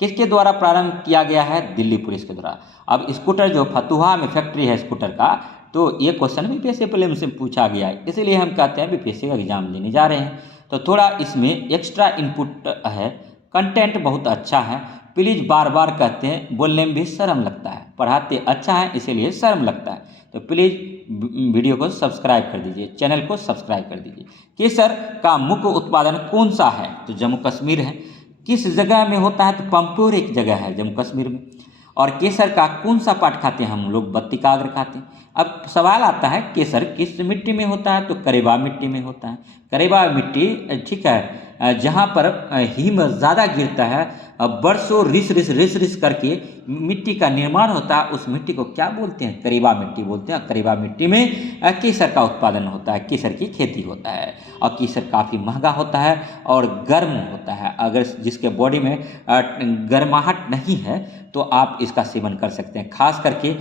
किसके द्वारा प्रारंभ किया गया है, दिल्ली पुलिस के द्वारा। अब स्कूटर जो फतुहा में फैक्ट्री है स्कूटर का, तो ये क्वेश्चन बीपीएससी प्रीलिम्स से पूछा गया है, इसीलिए हम कहते हैं बीपीएससी का एग्जाम देने जा रहे हैं। तो थोड़ा इसमें एक्स्ट्रा इनपुट है, कंटेंट बहुत अच्छा है। प्लीज़ बार बार कहते हैं, बोलने में भी शर्म लगता है, पढ़ाते अच्छा है इसीलिए शर्म लगता है। तो प्लीज़ वीडियो को सब्सक्राइब कर दीजिए, चैनल को सब्सक्राइब कर दीजिए। केसर का मुख्य उत्पादन कौन सा है तो जम्मू कश्मीर है। किस जगह में होता है तो पंपोर एक जगह है जम्मू कश्मीर में। और केसर का कौन सा पार्ट खाते हैं हम लोग, बत्ती का अग्र खाते हैं। अब सवाल आता है केसर किस मिट्टी में होता है तो करेबा मिट्टी में होता है। करेबा मिट्टी ठीक है, जहाँ पर हिम ज़्यादा गिरता है, बरसों रिस करके मिट्टी का निर्माण होता है, उस मिट्टी को क्या बोलते हैं, करेबा मिट्टी बोलते हैं। करेबा मिट्टी में केसर का उत्पादन होता है, केसर की खेती होता है। और केसर काफ़ी महंगा होता है और गर्म होता है। अगर जिसके बॉडी में गर्माहट नहीं है तो आप इसका सेवन कर सकते हैं। खास करके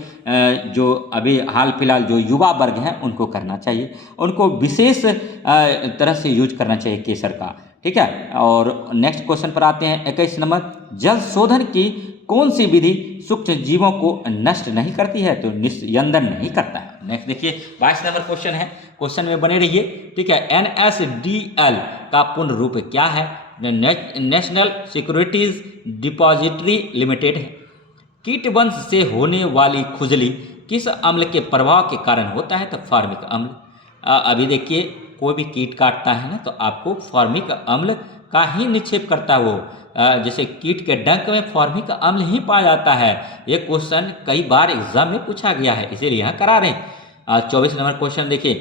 जो अभी हाल फिलहाल जो युवा वर्ग हैं उनको करना चाहिए, उनको विशेष तरह से यूज करना चाहिए केसर का, ठीक है। और नेक्स्ट क्वेश्चन पर आते हैं, 21 नंबर, जल शोधन की कौन सी विधि सूक्ष्म जीवों को नष्ट नहीं करती है तो निस्यंदन नहीं करता है। नेक्स्ट देखिए, 22 नंबर क्वेश्चन है, क्वेश्चन में बने रहिए, ठीक है। NSDL का पूर्ण रूप क्या है, नेशनल सिक्योरिटीज डिपॉजिटरी लिमिटेड है। कीट वंश से होने वाली खुजली किस अम्ल के प्रभाव के कारण होता है तो फॉर्मिक अम्ल। अभी देखिए, कोई भी कीट काटता है ना तो आपको फॉर्मिक अम्ल का ही निक्षेप करता है वो, जैसे कीट के डंक में फॉर्मिक अम्ल ही पाया जाता है। ये क्वेश्चन कई बार एग्जाम में पूछा गया है, इसीलिए यहाँ करा रहे हैं। 24 नंबर क्वेश्चन देखिए,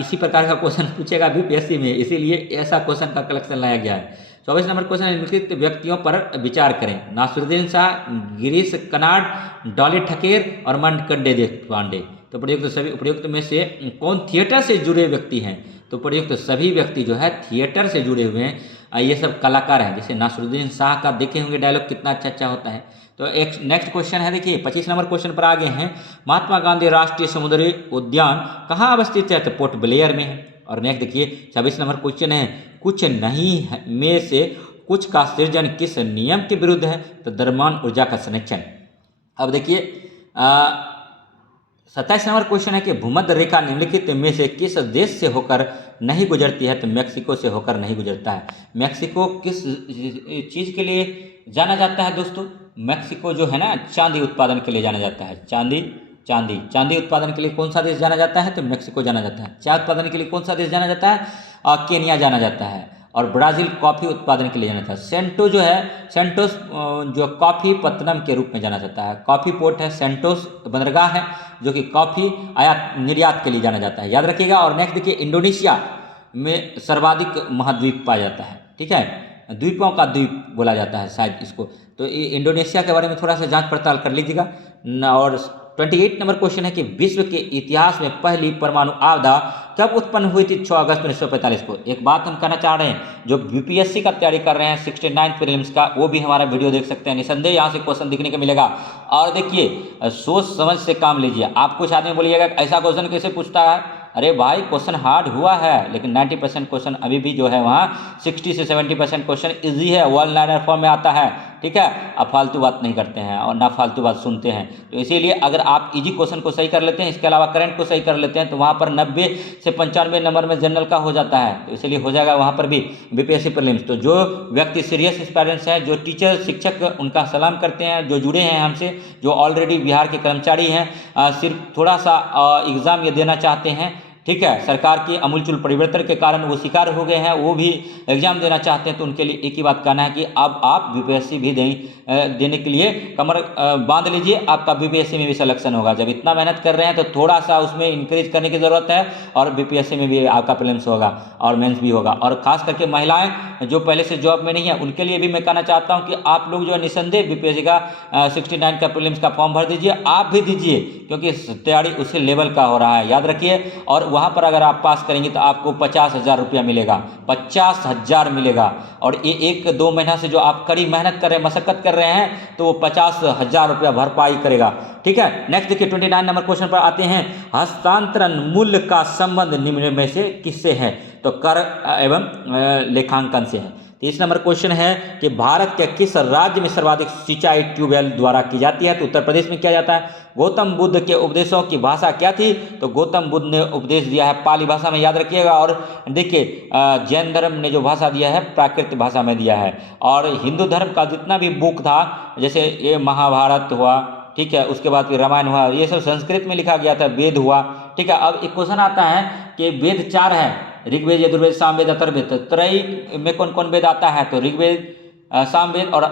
इसी प्रकार का क्वेश्चन पूछेगा बीपीएससी में, इसीलिए ऐसा क्वेश्चन का कलेक्शन लाया गया है। 24 नंबर क्वेश्चन, निम्नलिखित व्यक्तियों पर विचार करें, नासिरुद्दीन शाह, गिरीश कर्नाड, डॉली ठकेर और मार्कंडेय देशपांडे। तो उपयुक्त में से कौन थिएटर से जुड़े व्यक्ति हैं तो उपयुक्त सभी व्यक्ति जो है थिएटर से जुड़े हुए हैं, ये सब कलाकार हैं। जैसे नासिरुद्दीन शाह का देखे होंगे डायलॉग कितना अच्छा होता है। तो एक नेक्स्ट क्वेश्चन है, देखिए 25 नंबर क्वेश्चन पर आगे हैं, महात्मा गांधी राष्ट्रीय समुद्री उद्यान कहाँ अवस्थित है तो पोर्ट ब्लेयर में है। और नेक्स्ट देखिए 26 नंबर क्वेश्चन है, कुछ नहीं में से कुछ का सृजन किस नियम के विरुद्ध है तो द्रव्यमान ऊर्जा का संरक्षण। अब देखिए 27 नंबर क्वेश्चन है कि भूमध्य रेखा निम्नलिखित में से किस देश से होकर नहीं गुजरती है तो मैक्सिको से होकर नहीं गुजरता है। मैक्सिको किस चीज़ के लिए जाना जाता है दोस्तों, मैक्सिको जो है ना चांदी उत्पादन के लिए जाना जाता है। चांदी उत्पादन के लिए कौन सा देश जाना जाता है तो मैक्सिको जाना जाता है। चाय उत्पादन के लिए कौन सा देश जाना जाता है, केनिया जाना जाता है। और ब्राज़ील कॉफ़ी उत्पादन के लिए जाना जाता है। सेंटोस जो कॉफ़ी पत्तनम के रूप में जाना जाता है। कॉफ़ी पोर्ट है, सेंटोस बंदरगाह है जो कि कॉफ़ी आयात निर्यात के लिए जाना जाता है, याद रखिएगा। और नेक्स्ट देखिए, इंडोनेशिया में सर्वाधिक महाद्वीप पाया जाता है, ठीक है, द्वीपों का द्वीप बोला जाता है शायद इसको। तो इंडोनेशिया के बारे में थोड़ा सा जांच पड़ताल कर लीजिएगा। और 28 नंबर क्वेश्चन है कि विश्व के इतिहास में पहली परमाणु आपदा कब उत्पन्न हुई थी 6 अगस्त 1945 को। एक बात हम कहना चाह रहे हैं, जो बीपीएससी का तैयारी कर रहे हैं 69 प्रीलिम्स का, वो भी हमारा वीडियो देख सकते हैं, निसंदेह यहाँ से क्वेश्चन दिखने को मिलेगा। और देखिए, सोच समझ से काम लीजिए। आप कुछ आदमी बोलिएगा ऐसा क्वेश्चन कैसे पूछता है, अरे भाई क्वेश्चन हार्ड हुआ है, लेकिन 90% क्वेश्चन अभी भी जो है वहाँ 60 से 70% क्वेश्चन ईजी है, वन लाइनर फॉर्म में आता है। ठीक है, आप फालतू बात नहीं करते हैं और ना फालतू बात सुनते हैं। तो इसीलिए अगर आप इजी क्वेश्चन को सही कर लेते हैं, इसके अलावा करंट को सही कर लेते हैं, तो वहाँ पर 90 से 95 नंबर में जनरल का हो जाता है। तो इसलिए हो जाएगा वहाँ पर भी बीपीएससी प्रीलिम्स। तो जो व्यक्ति सीरियस एस्पायरेंट्स हैं, जो टीचर शिक्षक, उनका सलाम करते हैं, जो जुड़े हैं हमसे, जो ऑलरेडी बिहार के कर्मचारी हैं, सिर्फ थोड़ा सा एग्ज़ाम ये देना चाहते हैं, ठीक है, सरकार के अमूलचूल परिवर्तन के कारण वो शिकार हो गए हैं, वो भी एग्जाम देना चाहते हैं, तो उनके लिए एक ही बात कहना है कि अब आप बीपीएससी भी देने के लिए कमर बांध लीजिए, आपका बीपीएससी में भी सिलेक्शन होगा। जब इतना मेहनत कर रहे हैं तो थोड़ा सा उसमें इंकरेज करने की ज़रूरत है, और बीपीएससी में भी आपका प्रीलिम्स होगा और मेंस भी होगा। और खास करके महिलाएं जो पहले से जॉब में नहीं है, उनके लिए भी मैं कहना चाहता हूँ कि आप लोग जो है निसंदेह बीपीएससी का 69 का प्रीलिम्स का फॉर्म भर दीजिए, आप भी दीजिए, क्योंकि तैयारी उसी लेवल का हो रहा है, याद रखिए। और वहाँ पर अगर आप पास करेंगे तो आपको 50,000 रुपया मिलेगा, 50,000 मिलेगा। और ये 1-2 महीना से जो आप कड़ी मेहनत कर रहे हैं, मशक्कत कर रहे हैं, तो वो 50,000 रुपया भरपाई करेगा, ठीक है। नेक्स्ट देखिए 29 नंबर क्वेश्चन पर आते हैं। हस्तांतरण मूल्य का संबंध निम्न में से किससे है? तो कर एवं लेखांकन से है। 30 नंबर क्वेश्चन है कि भारत के किस राज्य में सर्वाधिक सिंचाई ट्यूबवेल द्वारा की जाती है? तो उत्तर प्रदेश में किया जाता है। गौतम बुद्ध के उपदेशों की भाषा क्या थी? तो गौतम बुद्ध ने उपदेश दिया है पाली भाषा में, याद रखिएगा। और देखिए जैन धर्म ने जो भाषा दिया है प्राकृत भाषा में दिया है। और हिंदू धर्म का जितना भी बुक था, जैसे ये महाभारत हुआ, ठीक है, उसके बाद फिर रामायण हुआ, ये सब संस्कृत में लिखा गया था, वेद हुआ, ठीक है। अब एक क्वेश्चन आता है कि वेद 4 है, ऋग्वेद, यजुर्वेद, सामवेद, अथर्ववेद। त्रयी में कौन कौन वेद आता है? तो ऋग्वेद, सामवेद और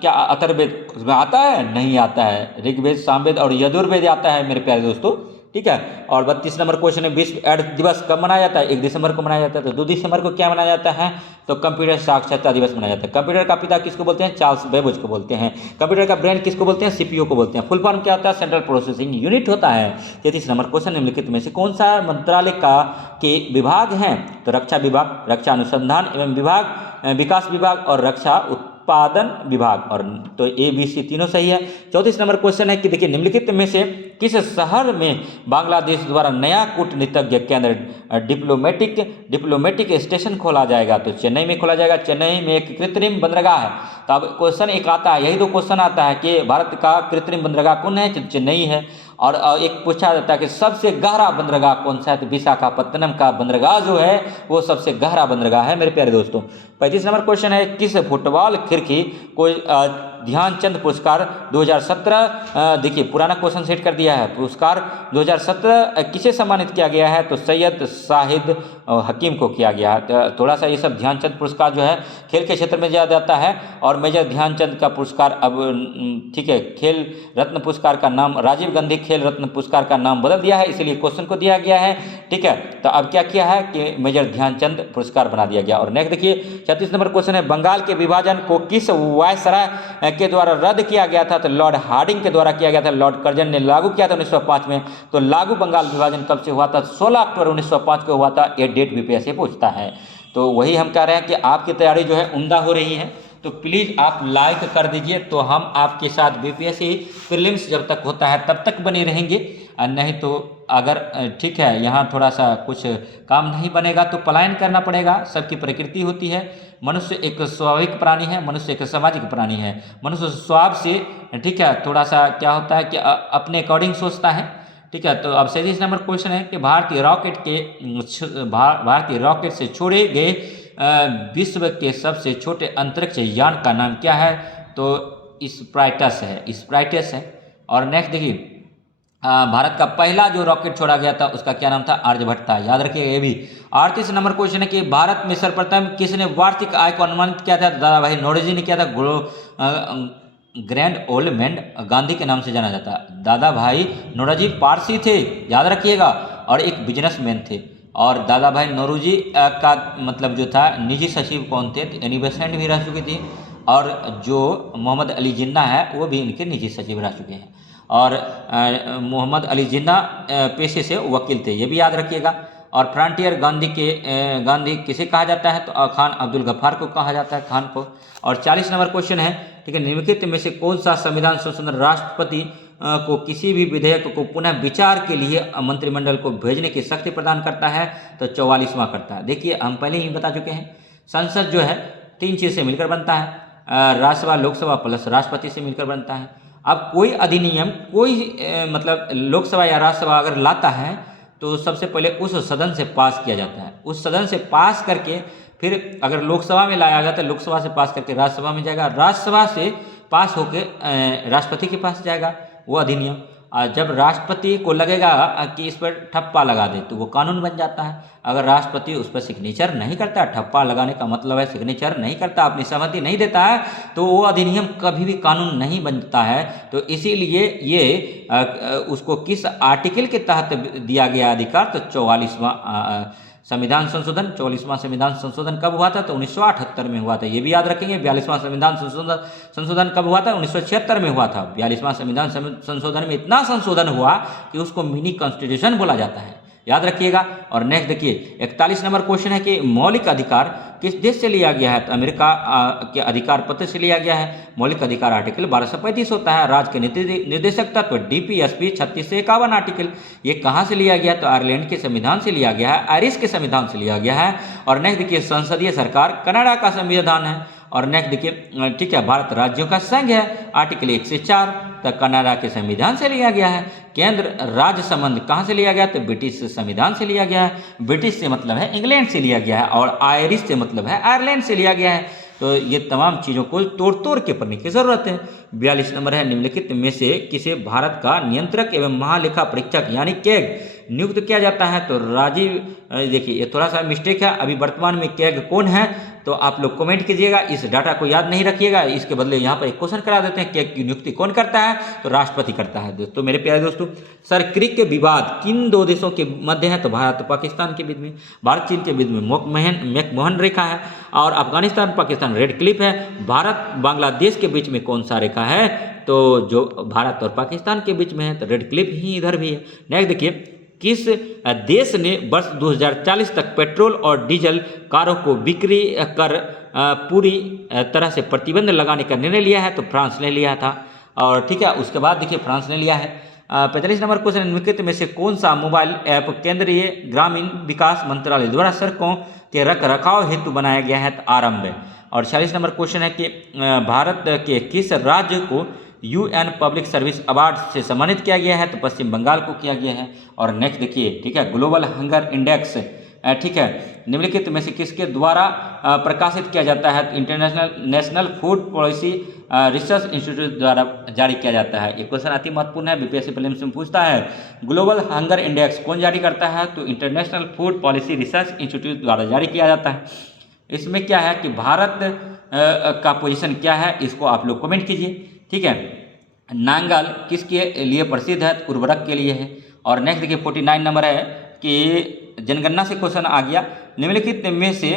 क्या अथर्ववेद उसमें आता है? नहीं आता है। ऋग्वेद, सामवेद और यजुर्वेद आता है मेरे प्यारे दोस्तों, ठीक है। और 32 नंबर क्वेश्चन है विश्व एड्स दिवस कब मनाया जाता है? 1 दिसंबर को मनाया जाता है। तो 2 दिसंबर को क्या मनाया जाता है? तो कंप्यूटर साक्षरता दिवस मनाया जाता है। कंप्यूटर का पिता किसको बोलते हैं? चार्ल्स बेबेज को बोलते हैं। कंप्यूटर का ब्रेन किसको बोलते हैं? सीपीयू को बोलते हैं। फुल फॉर्म क्या होता है? सेंट्रल प्रोसेसिंग यूनिट होता है। 33 नंबर क्वेश्चन निम्नलिखित में से कौन सा मंत्रालय के विभाग हैं? तो रक्षा विभाग, रक्षा अनुसंधान एवं विकास विभाग और रक्षा उत्पादन विभाग। और तो ABC तीनों सही है। 34 नंबर क्वेश्चन है कि देखिए निम्नलिखित में से किस शहर में बांग्लादेश द्वारा नया कूटनीतिज्ञ केंद्र डिप्लोमेटिक स्टेशन खोला जाएगा? तो चेन्नई में खोला जाएगा। चेन्नई में एक कृत्रिम बंदरगाह है। तो अब क्वेश्चन एक आता है, यही 2 क्वेश्चन आता है कि भारत का कृत्रिम बंदरगाह कौन है? तो चेन्नई है। और एक पूछा जाता है कि सबसे गहरा बंदरगाह कौन सा है? तो विशाखापत्तनम का बंदरगाह जो है वो सबसे गहरा बंदरगाह है मेरे प्यारे दोस्तों। 35 नंबर क्वेश्चन है किस फुटबॉल खिड़की को ध्यानचंद पुरस्कार 2017, देखिए पुराना क्वेश्चन सेट कर दिया है, पुरस्कार 2017 किसे सम्मानित किया गया है? तो सैयद शाहिद हकीम को किया गया है। थोड़ा सा ये सब ध्यानचंद पुरस्कार जो है खेल के क्षेत्र में दिया जाता है, और मेजर ध्यानचंद का पुरस्कार अब ठीक है खेल रत्न पुरस्कार का नाम राजीव गांधी खेल रत्न पुरस्कार का नाम बदल दिया है, इसलिए क्वेश्चन को दिया गया है, ठीक है। तो अब क्या किया है कि मेजर ध्यानचंद पुरस्कार बना दिया गया। और नेक्स्ट देखिए 36 नंबर क्वेश्चन है बंगाल के विभाजन को किस वायसराय के द्वारा रद्द किया गया था? तो लॉर्ड हार्डिंग के द्वारा किया गया था। लॉर्ड कर्जन ने लागू किया था 1905 में। तो लागू बंगाल विभाजन कब से हुआ था? 16 अक्टूबर 1905 को हुआ था। ये डेट बीपीएससी पूछता है। तो वही हम कह रहे हैं कि आपकी तैयारी जो है उम्दा हो रही है, तो प्लीज़ आप लाइक कर दीजिए, तो हम आपके साथ बीपीएससी प्रीलिम्स जब तक होता है तब तक बने रहेंगे। नहीं तो अगर ठीक है यहाँ थोड़ा सा कुछ काम नहीं बनेगा तो पलायन करना पड़ेगा। सबकी प्रकृति होती है। मनुष्य एक स्वाभाविक प्राणी है, मनुष्य एक सामाजिक प्राणी है। मनुष्य स्वभाव से ठीक है थोड़ा सा क्या होता है कि अपने अकॉर्डिंग सोचता है, ठीक है। तो अब 37 नंबर क्वेश्चन है कि भारतीय रॉकेट से छोड़े गए विश्व के सबसे छोटे अंतरिक्ष यान का नाम क्या है? तो स्प्राइटस है। और नेक्स्ट देखिए भारत का पहला जो रॉकेट छोड़ा गया था उसका क्या नाम था? आर्यभट्ट था, याद रखिएगा ये भी। 38 नंबर क्वेश्चन है कि भारत में सर्वप्रथम किसने वार्षिक आय को अनुमानित किया था? दादा भाई नौरोजी ने किया था। ग्रैंड ओल्ड गांधी के नाम से जाना जाता है। दादा भाई नौरोजी पारसी थे, याद रखिएगा, और एक बिजनेसमैन थे। और दादा भाई नौरोजी का मतलब जो था निजी सचिव कौन थे? तो एनी बेसेंट भी रह चुकी थी, और जो मोहम्मद अली जिन्ना है वो भी इनके निजी सचिव रह चुके हैं। और मोहम्मद अली जिन्ना पेशे से वकील थे, ये भी याद रखिएगा। और फ्रंटियर गांधी किसे कहा जाता है? तो खान अब्दुल गफ्फार को कहा जाता है, खान को। और 40 नंबर क्वेश्चन है, ठीक है, निम्नलिखित में से कौन सा संविधान संशोधन राष्ट्रपति को किसी भी विधेयक को पुनः विचार के लिए मंत्रिमंडल को भेजने की शक्ति प्रदान करता है? तो 44वां करता है। देखिए हम पहले ही बता चुके हैं, संसद जो है 3 चीज़ से मिलकर बनता है। राज्यसभा लोकसभा प्लस राष्ट्रपति से मिलकर बनता है। अब कोई अधिनियम कोई मतलब लोकसभा या राज्यसभा अगर लाता है तो सबसे पहले उस सदन से पास किया जाता है। उस सदन से पास करके फिर अगर लोकसभा में लाया गया तो लोकसभा से पास करके राज्यसभा में जाएगा, राज्यसभा से पास होके राष्ट्रपति के पास जाएगा वो अधिनियम। जब राष्ट्रपति को लगेगा कि इस पर ठप्पा लगा दे तो वो कानून बन जाता है। अगर राष्ट्रपति उस पर सिग्नेचर नहीं करता, ठप्पा लगाने का मतलब है सिग्नेचर नहीं करता, अपनी सहमति नहीं देता है, तो वो अधिनियम कभी भी कानून नहीं बनता है। तो इसीलिए ये उसको किस आर्टिकल के तहत दिया गया अधिकार, तो 44वां संविधान संशोधन। 44वां संविधान संशोधन कब हुआ था, तो 1978 में हुआ था, ये भी याद रखेंगे। 42वां संविधान संशोधन कब हुआ था, 1976 में हुआ था। 42वां संविधान संशोधन में इतना संशोधन हुआ कि उसको मिनी कॉन्स्टिट्यूशन बोला जाता है, याद रखिएगा। और नेक्स्ट देखिए 41 नंबर क्वेश्चन है कि मौलिक अधिकार किस देश से लिया गया है, तो अमेरिका के अधिकार पत्र से लिया गया है। मौलिक अधिकार आर्टिकल 1235 होता है। राज्य के निर्देशक तत्व DPSP 36 से 51 आर्टिकल, ये कहाँ से लिया गया, तो आयरलैंड के संविधान से लिया गया है, आयरिश के संविधान से लिया गया है। और नेक्स्ट देखिए संसदीय सरकार कनाडा का संविधान है। और नेक्स्ट देखिए ठीक है, भारत राज्यों का संघ है, आर्टिकल 1 से 4 तक कनाडा के संविधान से लिया गया है। केंद्र राज्य संबंध कहाँ से लिया गया, तो ब्रिटिश संविधान से लिया गया है। ब्रिटिश से मतलब है इंग्लैंड से लिया गया है, और आयरिश से मतलब है आयरलैंड से लिया गया है। तो ये तमाम चीज़ों को तोड़ तोड़ के पढ़ने की जरूरत है। 42 नंबर है निम्नलिखित में से किसे भारत का नियंत्रक एवं महालेखा परीक्षक यानी कैग नियुक्त किया जाता है, तो राजीव, देखिए ये थोड़ा सा मिस्टेक है, अभी वर्तमान में कैग कौन है, तो आप लोग कमेंट कीजिएगा। इस डाटा को याद नहीं रखिएगा, इसके बदले यहाँ पर एक क्वेश्चन करा देते हैं, कैग की नियुक्ति कौन करता है, तो राष्ट्रपति करता है। दोस्तों मेरे प्यारे दोस्तों, सर क्रिक के विवाद किन दो देशों के मध्य है, तो भारत और पाकिस्तान के बीच में, भारत चीन के बीच में मैकमोहन रेखा है, और अफगानिस्तान पाकिस्तान रेड क्लिफ है। भारत बांग्लादेश के बीच में कौन सा रेखा है, तो जो भारत और पाकिस्तान के बीच में है, तो रेड क्लिफ ही इधर भी है। नेक्स्ट देखिए किस देश ने वर्ष 2040 तक पेट्रोल और डीजल कारों को बिक्री कर पूरी तरह से प्रतिबंध लगाने का निर्णय लिया है, तो फ्रांस ने लिया था। और ठीक है, उसके बाद देखिए फ्रांस ने लिया है। 45 नंबर क्वेश्चन, निम्नलिखित में से कौन सा मोबाइल ऐप केंद्रीय ग्रामीण विकास मंत्रालय द्वारा सड़कों के रख रखाव हेतु बनाया गया है, तो आरंभ है। और 46 नंबर क्वेश्चन है कि भारत के किस राज्य को UN पब्लिक सर्विस अवार्ड से सम्मानित किया गया है, तो पश्चिम बंगाल को किया गया है। और नेक्स्ट देखिए ठीक है, ग्लोबल हंगर इंडेक्स ठीक है, निम्नलिखित में से किसके द्वारा प्रकाशित किया जाता है, तो international national food policy research institute द्वारा जारी किया जाता है। ये क्वेश्चन अति महत्वपूर्ण है, BPSC प्रीलिम्स में पूछता है। ग्लोबल हंगर इंडेक्स कौन जारी करता है, तो international food policy research institute द्वारा जारी किया जाता है। इसमें क्या है कि भारत का पोजीशन क्या है, इसको आप लोग कमेंट कीजिए। ठीक है, नांगल किसके लिए प्रसिद्ध है, उर्वरक के लिए है। और नेक्स्ट देखिए 49 नंबर है कि जनगणना से क्वेश्चन आ गया, निम्नलिखित में से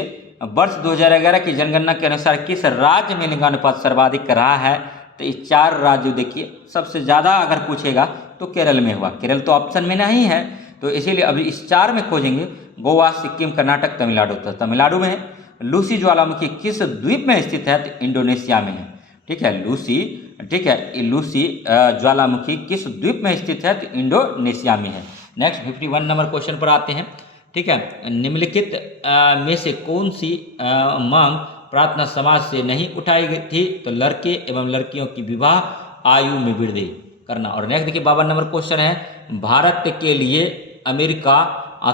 वर्ष 2011 की जनगणना के अनुसार किस राज्य में लिंगानुपात सर्वाधिक रहा है, तो ये 4 राज्य देखिए, सबसे ज़्यादा अगर पूछेगा तो केरल में हुआ। केरल तो ऑप्शन में नहीं है, तो इसीलिए अभी इस 4 में खोजेंगे, गोवा, सिक्किम, कर्नाटक, तमिलनाडु। तो तमिलनाडु में है। लूसी ज्वालामुखी किस द्वीप में स्थित है, तो इंडोनेशिया में है। ठीक है, लूसी ठीक है, लूसी ज्वालामुखी किस द्वीप में स्थित है, तो इंडोनेशिया में है। नेक्स्ट 51 नंबर क्वेश्चन पर आते हैं। ठीक है, निम्नलिखित में से कौन सी मांग प्रार्थना समाज से नहीं उठाई गई थी, तो लड़के एवं लड़कियों की विवाह आयु में वृद्धि करना। और नेक्स्ट देखिए 52 नंबर क्वेश्चन है, भारत के लिए अमेरिका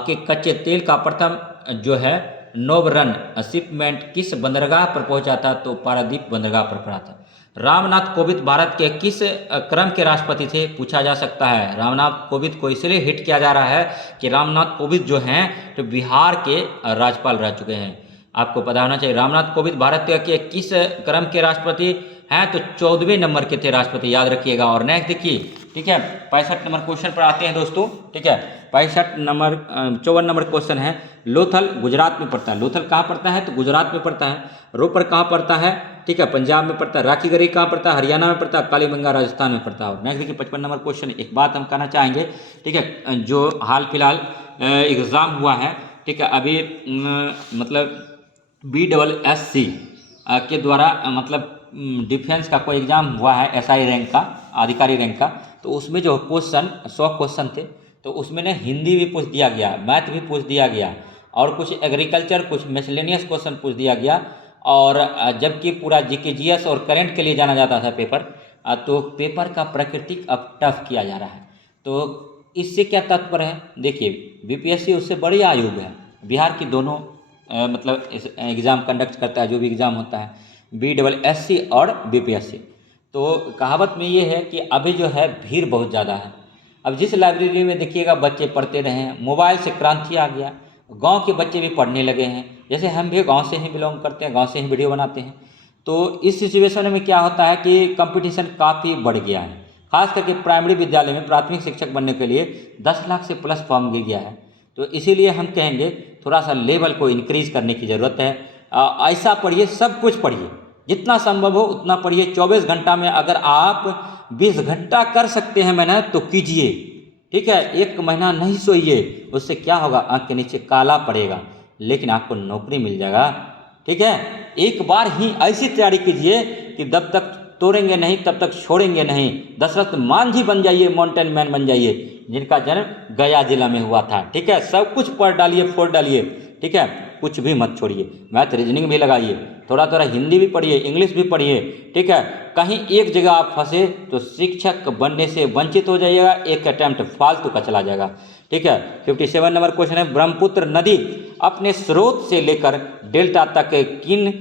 के कच्चे तेल का प्रथम जो है नोबरन शिपमेंट किस बंदरगाह पर पहुंचा था, तो पारादीप बंदरगाह पर पड़ा था। रामनाथ कोविंद भारत के किस क्रम के राष्ट्रपति थे, पूछा जा सकता है। रामनाथ कोविंद को इसलिए हिट किया जा रहा है कि रामनाथ कोविंद जो हैं तो बिहार के राज्यपाल रह चुके हैं, आपको पता होना चाहिए। रामनाथ कोविंद भारत के किस क्रम के राष्ट्रपति हैं, तो 14वें नंबर के थे राष्ट्रपति, याद रखिएगा। और नेक्स्ट देखिए ठीक है 65 नंबर क्वेश्चन पर आते हैं दोस्तों। ठीक है, 54 नंबर क्वेश्चन है, लोथल गुजरात में पड़ता है। लोथल कहाँ पड़ता है, तो गुजरात में पड़ता है। रोपर कहाँ पड़ता है, ठीक है, पंजाब में पड़ता है। राखीगढ़ी कहाँ पड़ता है, हरियाणा में पड़ता है। कालीबंगा राजस्थान में पड़ता है। नेक्स्ट देखिए 55 नंबर क्वेश्चन, एक बात हम कहना चाहेंगे, ठीक है, जो हाल फिलहाल एग्ज़ाम हुआ है, ठीक है, अभी मतलब BSSC के द्वारा मतलब डिफेंस का कोई एग्ज़ाम हुआ है, SI रैंक का, अधिकारी रैंक का, तो उसमें जो क्वेश्चन 100 क्वेश्चन थे, तो उसमें ना हिंदी भी पूछ दिया गया, मैथ भी पूछ दिया गया, और कुछ एग्रीकल्चर, कुछ मिसलेनियस क्वेश्चन पूछ दिया गया, और जबकि पूरा जीके जीएस और करंट के लिए जाना जाता था पेपर, तो पेपर का प्राकृतिक अब टफ किया जा रहा है। तो इससे क्या तात्पर्य है, देखिए बीपीएससी उससे बड़ी आयोग है, बिहार की दोनों मतलब एग्ज़ाम कंडक्ट करता है, जो भी एग्ज़ाम होता है BSSC और बीपीएससी। तो कहावत में ये है कि अभी जो है भीड़ बहुत ज़्यादा है। अब जिस लाइब्रेरी में देखिएगा बच्चे पढ़ते रहे हैं, मोबाइल से क्रांति आ गया, गांव के बच्चे भी पढ़ने लगे हैं। जैसे हम भी गांव से ही बिलोंग करते हैं, गांव से ही वीडियो बनाते हैं। तो इस सिचुएशन में क्या होता है कि कंपटीशन काफ़ी बढ़ गया है, खास करके प्राइमरी विद्यालय में प्राथमिक शिक्षक बनने के लिए 10 लाख से प्लस फॉर्म गिर गया है। तो इसीलिए हम कहेंगे थोड़ा सा लेवल को इंक्रीज़ करने की ज़रूरत है। ऐसा पढ़िए, सब कुछ पढ़िए, जितना संभव हो उतना पढ़िए। 24 घंटा में अगर आप 20 घंटा कर सकते हैं मेहनत तो कीजिए, ठीक है। 1 महीना नहीं सोइए, उससे क्या होगा, आँख के नीचे काला पड़ेगा, लेकिन आपको नौकरी मिल जाएगा, ठीक है। एक बार ही ऐसी तैयारी कीजिए कि जब तक तोड़ेंगे नहीं तब तक छोड़ेंगे नहीं। दशरथ मांझी बन जाइए, माउंटेन मैन बन जाइए, जिनका जन्म गया जिला में हुआ था, ठीक है। सब कुछ पढ़ डालिए, फोड़ डालिए, ठीक है, कुछ भी मत छोड़िए। मैथ रीजनिंग भी लगाइए, थोड़ा थोड़ा हिंदी भी पढ़िए, इंग्लिश भी पढ़िए, ठीक है। कहीं एक जगह आप फंसे तो शिक्षक बनने से वंचित हो जाइएगा, एक अटैम्प्ट फालतू का चला जाएगा, ठीक है। 57 नंबर क्वेश्चन है, ब्रह्मपुत्र नदी अपने स्रोत से लेकर डेल्टा तक किन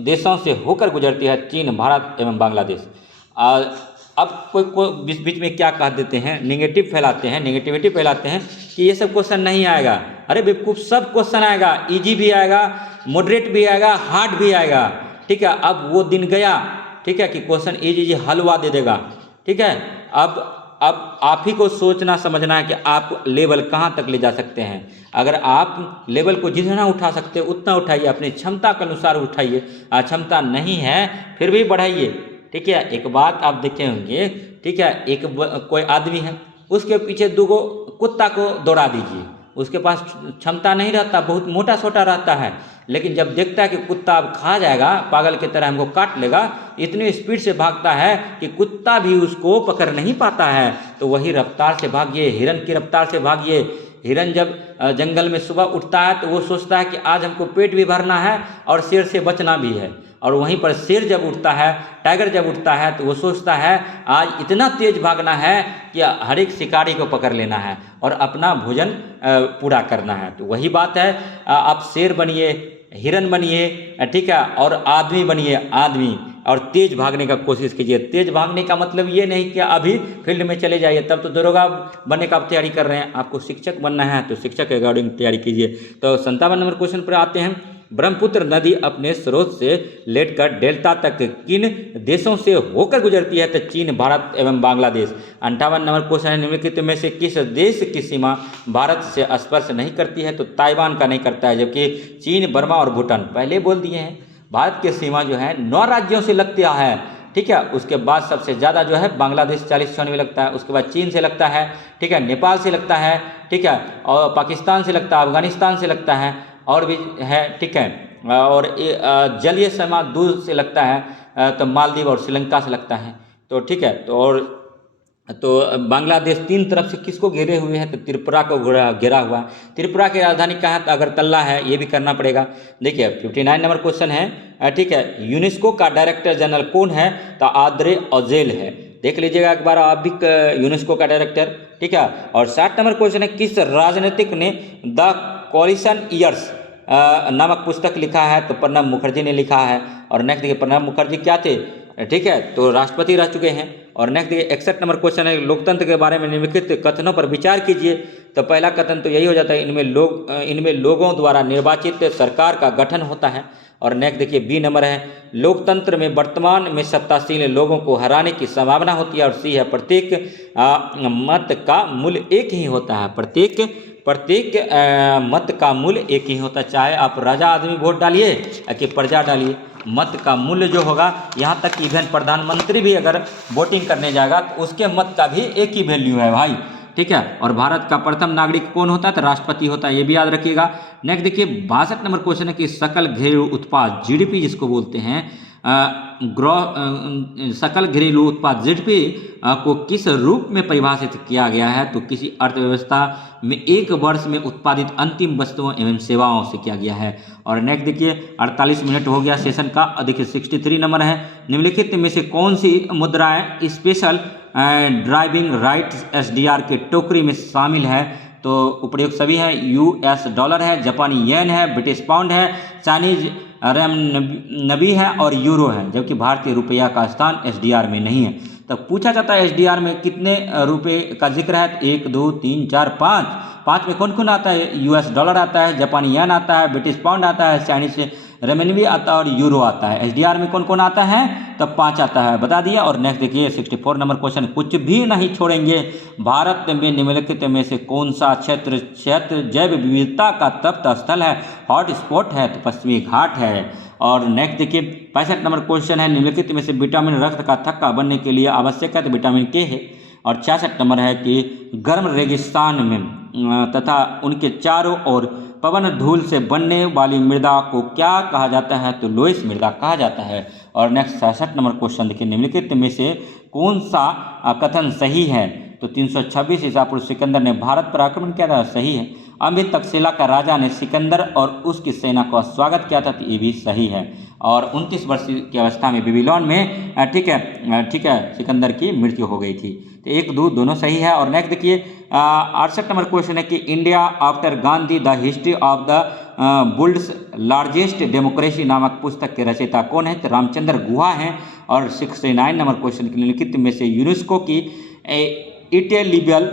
देशों से होकर गुजरती है? चीन, भारत एवं बांग्लादेश। अब कोई बीच बीच में क्या कह देते हैं, निगेटिव फैलाते हैं, निगेटिविटी फैलाते हैं कि ये सब क्वेश्चन नहीं आएगा। अरे बेवकूफ़, सब क्वेश्चन आएगा, इजी भी आएगा, मॉडरेट भी आएगा, हार्ड भी आएगा, ठीक है। अब वो दिन गया, ठीक है, कि क्वेश्चन इजी हलवा दे देगा, ठीक है। अब आप ही को सोचना समझना है कि आप लेवल कहाँ तक ले जा सकते हैं। अगर आप लेवल को जितना उठा सकते हो उतना उठाइए, अपनी क्षमता के अनुसार उठाइए। क्षमता नहीं है फिर भी बढ़ाइए, ठीक है। एक बात आप देखे होंगे, ठीक है, कोई आदमी है, उसके पीछे 2 कुत्ता को दौड़ा दीजिए, उसके पास क्षमता नहीं रहता, बहुत मोटा सोटा रहता है, लेकिन जब देखता है कि कुत्ता अब खा जाएगा, पागल की तरह हमको काट लेगा, इतनी स्पीड से भागता है कि कुत्ता भी उसको पकड़ नहीं पाता है। तो वही रफ्तार से भागिए, हिरन की रफ्तार से भागिए। हिरन जब जंगल में सुबह उठता है तो वो सोचता है कि आज हमको पेट भी भरना है और शेर से बचना भी है। और वहीं पर शेर जब उठता है, टाइगर जब उठता है, तो वो सोचता है आज इतना तेज भागना है कि हर एक शिकारी को पकड़ लेना है और अपना भोजन पूरा करना है। तो वही बात है, आप शेर बनिए, हिरन बनिए, ठीक है, और आदमी बनिए, आदमी, और तेज भागने का कोशिश कीजिए। तेज भागने का मतलब ये नहीं कि अभी फील्ड में चले जाइए, तब तो दरोगा बनने का आप तैयारी कर रहे हैं, आपको शिक्षक बनना है तो शिक्षक के अकॉर्डिंग तैयारी कीजिए। तो 57 नंबर क्वेश्चन पर आते हैं, ब्रह्मपुत्र नदी अपने स्रोत से लेकर डेल्टा तक किन देशों से होकर गुजरती है? तो चीन, भारत एवं बांग्लादेश। 58 नंबर क्वेश्चन है, निम्नलिखित में से किस देश की सीमा भारत से स्पर्श नहीं करती है? तो ताइवान का नहीं करता है, जबकि चीन, बर्मा और भूटान पहले बोल दिए हैं। भारत की सीमा जो है 9 राज्यों से लगती है, ठीक है। उसके बाद सबसे ज़्यादा जो है बांग्लादेश 40-96 लगता है, उसके बाद चीन से लगता है, ठीक है, नेपाल से लगता है, ठीक है, और पाकिस्तान से लगता है, अफगानिस्तान से लगता है, और भी है, ठीक है, और जलीय सीमा दूर से लगता है तो मालदीव और श्रीलंका से लगता है। तो ठीक है, तो बांग्लादेश 3 तरफ से किसको घेरे हुए हैं? तो त्रिपुरा को घेरा हुआ है। त्रिपुरा की राजधानी कहाँ है? तो अगरतला है, ये भी करना पड़ेगा। देखिए 59 नंबर क्वेश्चन है, ठीक है, यूनेस्को का डायरेक्टर जनरल कौन है? तो आद्रे ऑजेल है। देख लीजिएगा एक बार आप भी यूनेस्को का डायरेक्टर, ठीक है। और 60 नंबर क्वेश्चन है, किस राजनीतिक ने द कॉलिशन ईयर्स नामक पुस्तक लिखा है? तो प्रणब मुखर्जी ने लिखा है। और नेक्स्ट देखिए, प्रणब मुखर्जी क्या थे? ठीक है, तो राष्ट्रपति रह चुके हैं। और नेक्स्ट देखिए 61 नंबर क्वेश्चन है, लोकतंत्र के बारे में निम्नलिखित कथनों पर विचार कीजिए। तो पहला कथन तो यही हो जाता है, इनमें लोगों द्वारा निर्वाचित सरकार का गठन होता है। और नेक्स्ट देखिए बी नंबर है, लोकतंत्र में वर्तमान में सत्ताशील लोगों को हराने की संभावना होती है। और सी है, प्रत्येक मत का मूल्य एक ही होता है। प्रत्येक मत का मूल्य एक ही होता है, चाहे आप राजा आदमी वोट डालिए कि प्रजा डालिए, मत का मूल्य जो होगा, यहाँ तक कि इवन प्रधानमंत्री भी अगर वोटिंग करने जाएगा तो उसके मत का भी एक ही वैल्यू है भाई, ठीक है। और भारत का प्रथम नागरिक कौन होता है? तो राष्ट्रपति होता है, ये भी याद रखिएगा। नेक्स्ट देखिए 62 नंबर क्वेश्चन है कि सकल घरेलू उत्पाद जीडीपी जिसको बोलते हैं, सकल घरेलू उत्पाद जीडीपी को किस रूप में परिभाषित किया गया है? तो किसी अर्थव्यवस्था में एक वर्ष में उत्पादित अंतिम वस्तुओं एवं सेवाओं से किया गया है। और नेक्स्ट देखिए 48 मिनट हो गया सेशन का। देखिए 63 नंबर है, निम्नलिखित में से कौन सी मुद्राएं स्पेशल ड्राइविंग राइट्स एसडीआर के टोकरी में शामिल है? तो उपयुक्त सभी है, यूएस डॉलर है, जापानी येन है, ब्रिटिश पाउंड है, चाइनीज renminbi है और यूरो है, जबकि भारतीय रुपया का स्थान एसडीआर में नहीं है। तो पूछा जाता है एसडीआर में कितने रुपए का जिक्र है? 1 2 3 4 5। 5 में कौन कौन आता है? यूएस डॉलर आता है, जापानी येन आता है, ब्रिटिश पाउंड आता है, चाइनीज रेमनबी आता है और यूरो आता है। एसडीआर में कौन कौन आता है? तब 5 आता है, बता दिया। और नेक्स्ट देखिए 64 नंबर क्वेश्चन, कुछ भी नहीं छोड़ेंगे, भारत में निम्नलिखित में से कौन सा क्षेत्र जैव विविधता का तप्त स्थल है, हॉट स्पॉट है? तो पश्चिमी घाट है। और नेक्स्ट देखिए 65 नंबर क्वेश्चन है, निम्नलिखित में से विटामिन रक्त का थक्का बनने के लिए आवश्यक है? तो विटामिन के है। और 66 नंबर है कि गर्म रेगिस्तान में तथा उनके चारों ओर पवन धूल से बनने वाली मृदा को क्या कहा जाता है? तो लोइस मृदा कहा जाता है। और नेक्स्ट 66 नंबर क्वेश्चन देखिए, निम्नलिखित में से कौन सा कथन सही है? तो 326 ईसा पूर्व सिकंदर ने भारत पर आक्रमण किया था, सही है। अमित तक्षशिला का राजा ने सिकंदर और उसकी सेना का स्वागत किया था, तो ये भी सही है। और 29 वर्ष की अवस्था में बेबीलोन में ठीक है सिकंदर की मृत्यु हो गई थी। तो 1 2 दोनों सही है। और नेक्स्ट देखिए 68 नंबर क्वेश्चन है कि India after Gandhi the history of the world's largest democracy नामक पुस्तक के रचयिता कौन है? तो रामचंद्र गुहा हैं। और 69 नंबर क्वेश्चन के निम्नलिखित में से यूनेस्को की intellectual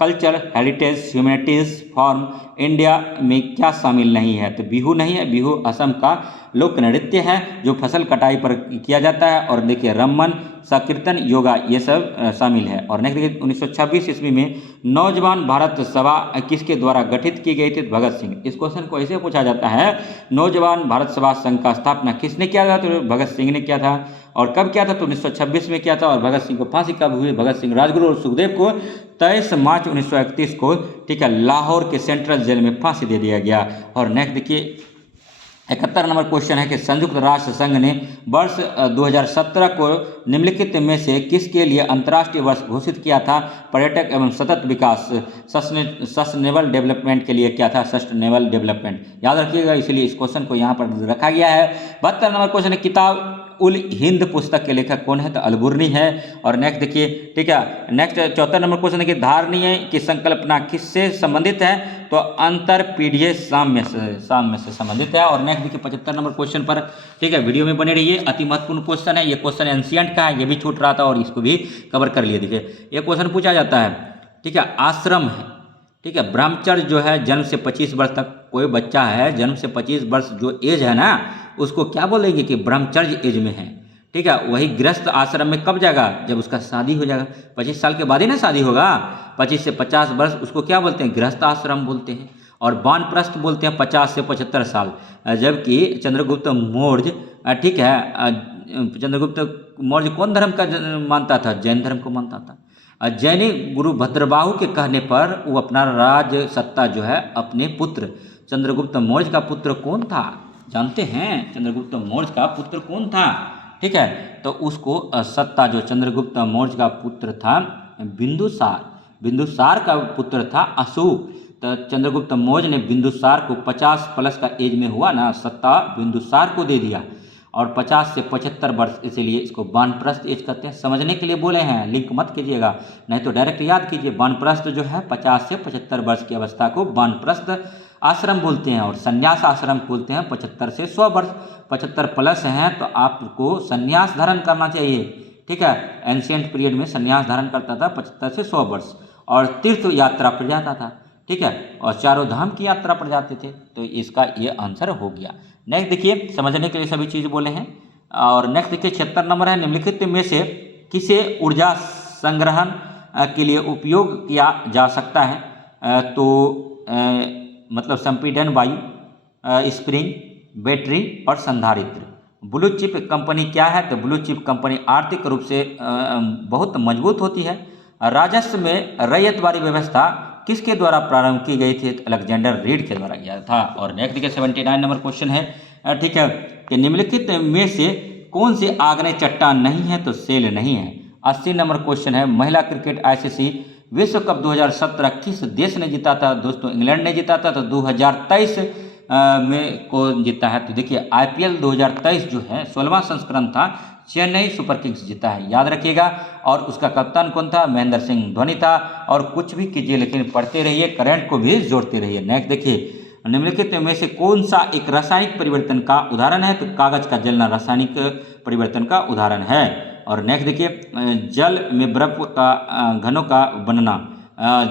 culture heritage humanities form India में क्या शामिल नहीं है? तो बिहू नहीं है, बिहू असम का लोक नृत्य है जो फसल कटाई पर किया जाता है। और देखिए रमन, संकीर्तन, योगा ये सब शामिल है। और नेक्स्ट देखिए 1926 ईस्वी में नौजवान भारत सभा किसके द्वारा गठित की गई थी? भगत सिंह। इस क्वेश्चन को ऐसे पूछा जाता है, नौजवान भारत सभा संघ का स्थापना किसने किया था? तो भगत सिंह ने किया था। और कब किया था? तो 1926 में किया था। और भगत सिंह को फांसी कब हुई? भगत सिंह, राजगुरु और सुखदेव को 23 मार्च 1931 को ठीक है लाहौर के सेंट्रल जेल में फांसी दे दिया गया। और नेक्स्ट देखिए 71 नंबर क्वेश्चन है कि संयुक्त राष्ट्र संघ ने वर्ष 2017 को निम्नलिखित में से किसके लिए अंतर्राष्ट्रीय वर्ष घोषित किया था? पर्यटक एवं सतत विकास, सस्टेनेबल डेवलपमेंट के लिए क्या था? सस्टेनेबल डेवलपमेंट, याद रखिएगा, इसलिए इस क्वेश्चन को यहाँ पर रखा गया है। 72 नंबर क्वेश्चन है किताब उल हिंद पुस्तक के लेखक कौन है? तो अलबुर्नी है। और नेक्स्ट देखिए ठीक है, नेक्स्ट 74 नंबर क्वेश्चन है कि धारणीय की संकल्पना किससे संबंधित है? तो अंतरपीढ़ीय साम्य से संबंधित है। और नेक्स्ट देखिए 75 नंबर क्वेश्चन पर ठीक है वीडियो में बने रहिए, अति महत्वपूर्ण क्वेश्चन है। ये क्वेश्चन एंशिएंट का है, ये भी छूट रहा था और इसको भी कवर कर लिए। देखिए ये क्वेश्चन पूछा जाता है ठीक है, आश्रम है ठीक है, ब्रह्मचर्य जो है जन्म से 25 वर्ष तक कोई बच्चा है जन्म से 25 वर्ष जो एज है ना उसको क्या बोलेंगे कि ब्रह्मचर्य एज में है ठीक है। वही गृहस्थ आश्रम में कब जाएगा? जब उसका शादी हो जाएगा, 25 साल के बाद ही ना शादी होगा। 25 से 50 वर्ष उसको क्या बोलते हैं? गृहस्थ आश्रम बोलते हैं। और वानप्रस्थ बोलते हैं 50 से 75 साल। जबकि चंद्रगुप्त मौर्य ठीक है, चंद्रगुप्त मौर्य कौन धर्म का मानता था? जैन धर्म को मानता था। जैनी गुरु भद्रबाहु के कहने पर वो अपना राज सत्ता जो है अपने पुत्र चंद्रगुप्त मौर्य का पुत्र कौन था जानते हैं? चंद्रगुप्त मौर्य का पुत्र कौन था? ठीक है, तो उसको सत्ता जो चंद्रगुप्त मौर्य का पुत्र था बिंदुसार का पुत्र था अशोक। तो चंद्रगुप्त मौर्य ने बिंदुसार को 50 प्लस का एज में हुआ ना सत्ता बिंदुसार को दे दिया। और 50 से 75 वर्ष, इसीलिए इसको वानप्रस्थ एज कहते हैं। समझने के लिए बोले हैं, लिंक मत कीजिएगा, नहीं तो डायरेक्ट याद कीजिए। वानप्रस्थ जो है 50 से 75 वर्ष की अवस्था को वानप्रस्थ आश्रम बोलते हैं। और संन्यास आश्रम बोलते हैं 75 से 100 वर्ष। 75 प्लस हैं तो आपको संन्यास धारण करना चाहिए ठीक है। एंशिएंट पीरियड में संन्यास धारण करता था 75 से 100 वर्ष। और तीर्थ यात्रा पर जाता था ठीक है, और चारों धाम की यात्रा पर जाते थे। तो इसका ये आंसर हो गया। नेक्स्ट देखिए, समझने के लिए सभी चीज़ बोले हैं। और नेक्स्ट देखिए 76 नंबर है, निम्नलिखित में से किसे ऊर्जा संग्रहण के लिए उपयोग किया जा सकता है? तो मतलब संपीड़न वायु, स्प्रिंग, बैटरी और संधारित्र। ब्लू चिप कंपनी क्या है? तो ब्लू चिप कंपनी आर्थिक रूप से बहुत मजबूत होती है। राजस्व में रैयतवारी व्यवस्था किसके द्वारा प्रारंभ की गई थी? अलेक्जेंडर रीड के द्वारा किया था। और नेक्स्ट देखिए 79 नंबर क्वेश्चन है ठीक है कि निम्नलिखित में से कौन सी आग्नेय चट्टान नहीं है? तो सेल नहीं है। 80 नंबर क्वेश्चन है, महिला क्रिकेट आईसीसी विश्व कप 2017 किस देश ने जीता था? दोस्तों इंग्लैंड ने जीता था। तो 2023 में कौन जीता है? तो देखिए आईपीएल 2023 जो है 16वां संस्करण था, चेन्नई सुपर किंग्स जीता है, याद रखिएगा। और उसका कप्तान कौन था? महेंद्र सिंह धोनी था। और कुछ भी कीजिए लेकिन पढ़ते रहिए, करंट को भी जोड़ते रहिए। नेक्स्ट देखिए, निम्नलिखित में से कौन सा एक रासायनिक परिवर्तन का उदाहरण है? तो कागज का जलना रासायनिक परिवर्तन का उदाहरण है। और नेक्स्ट देखिए, जल में बर्फ का घनों का बनना,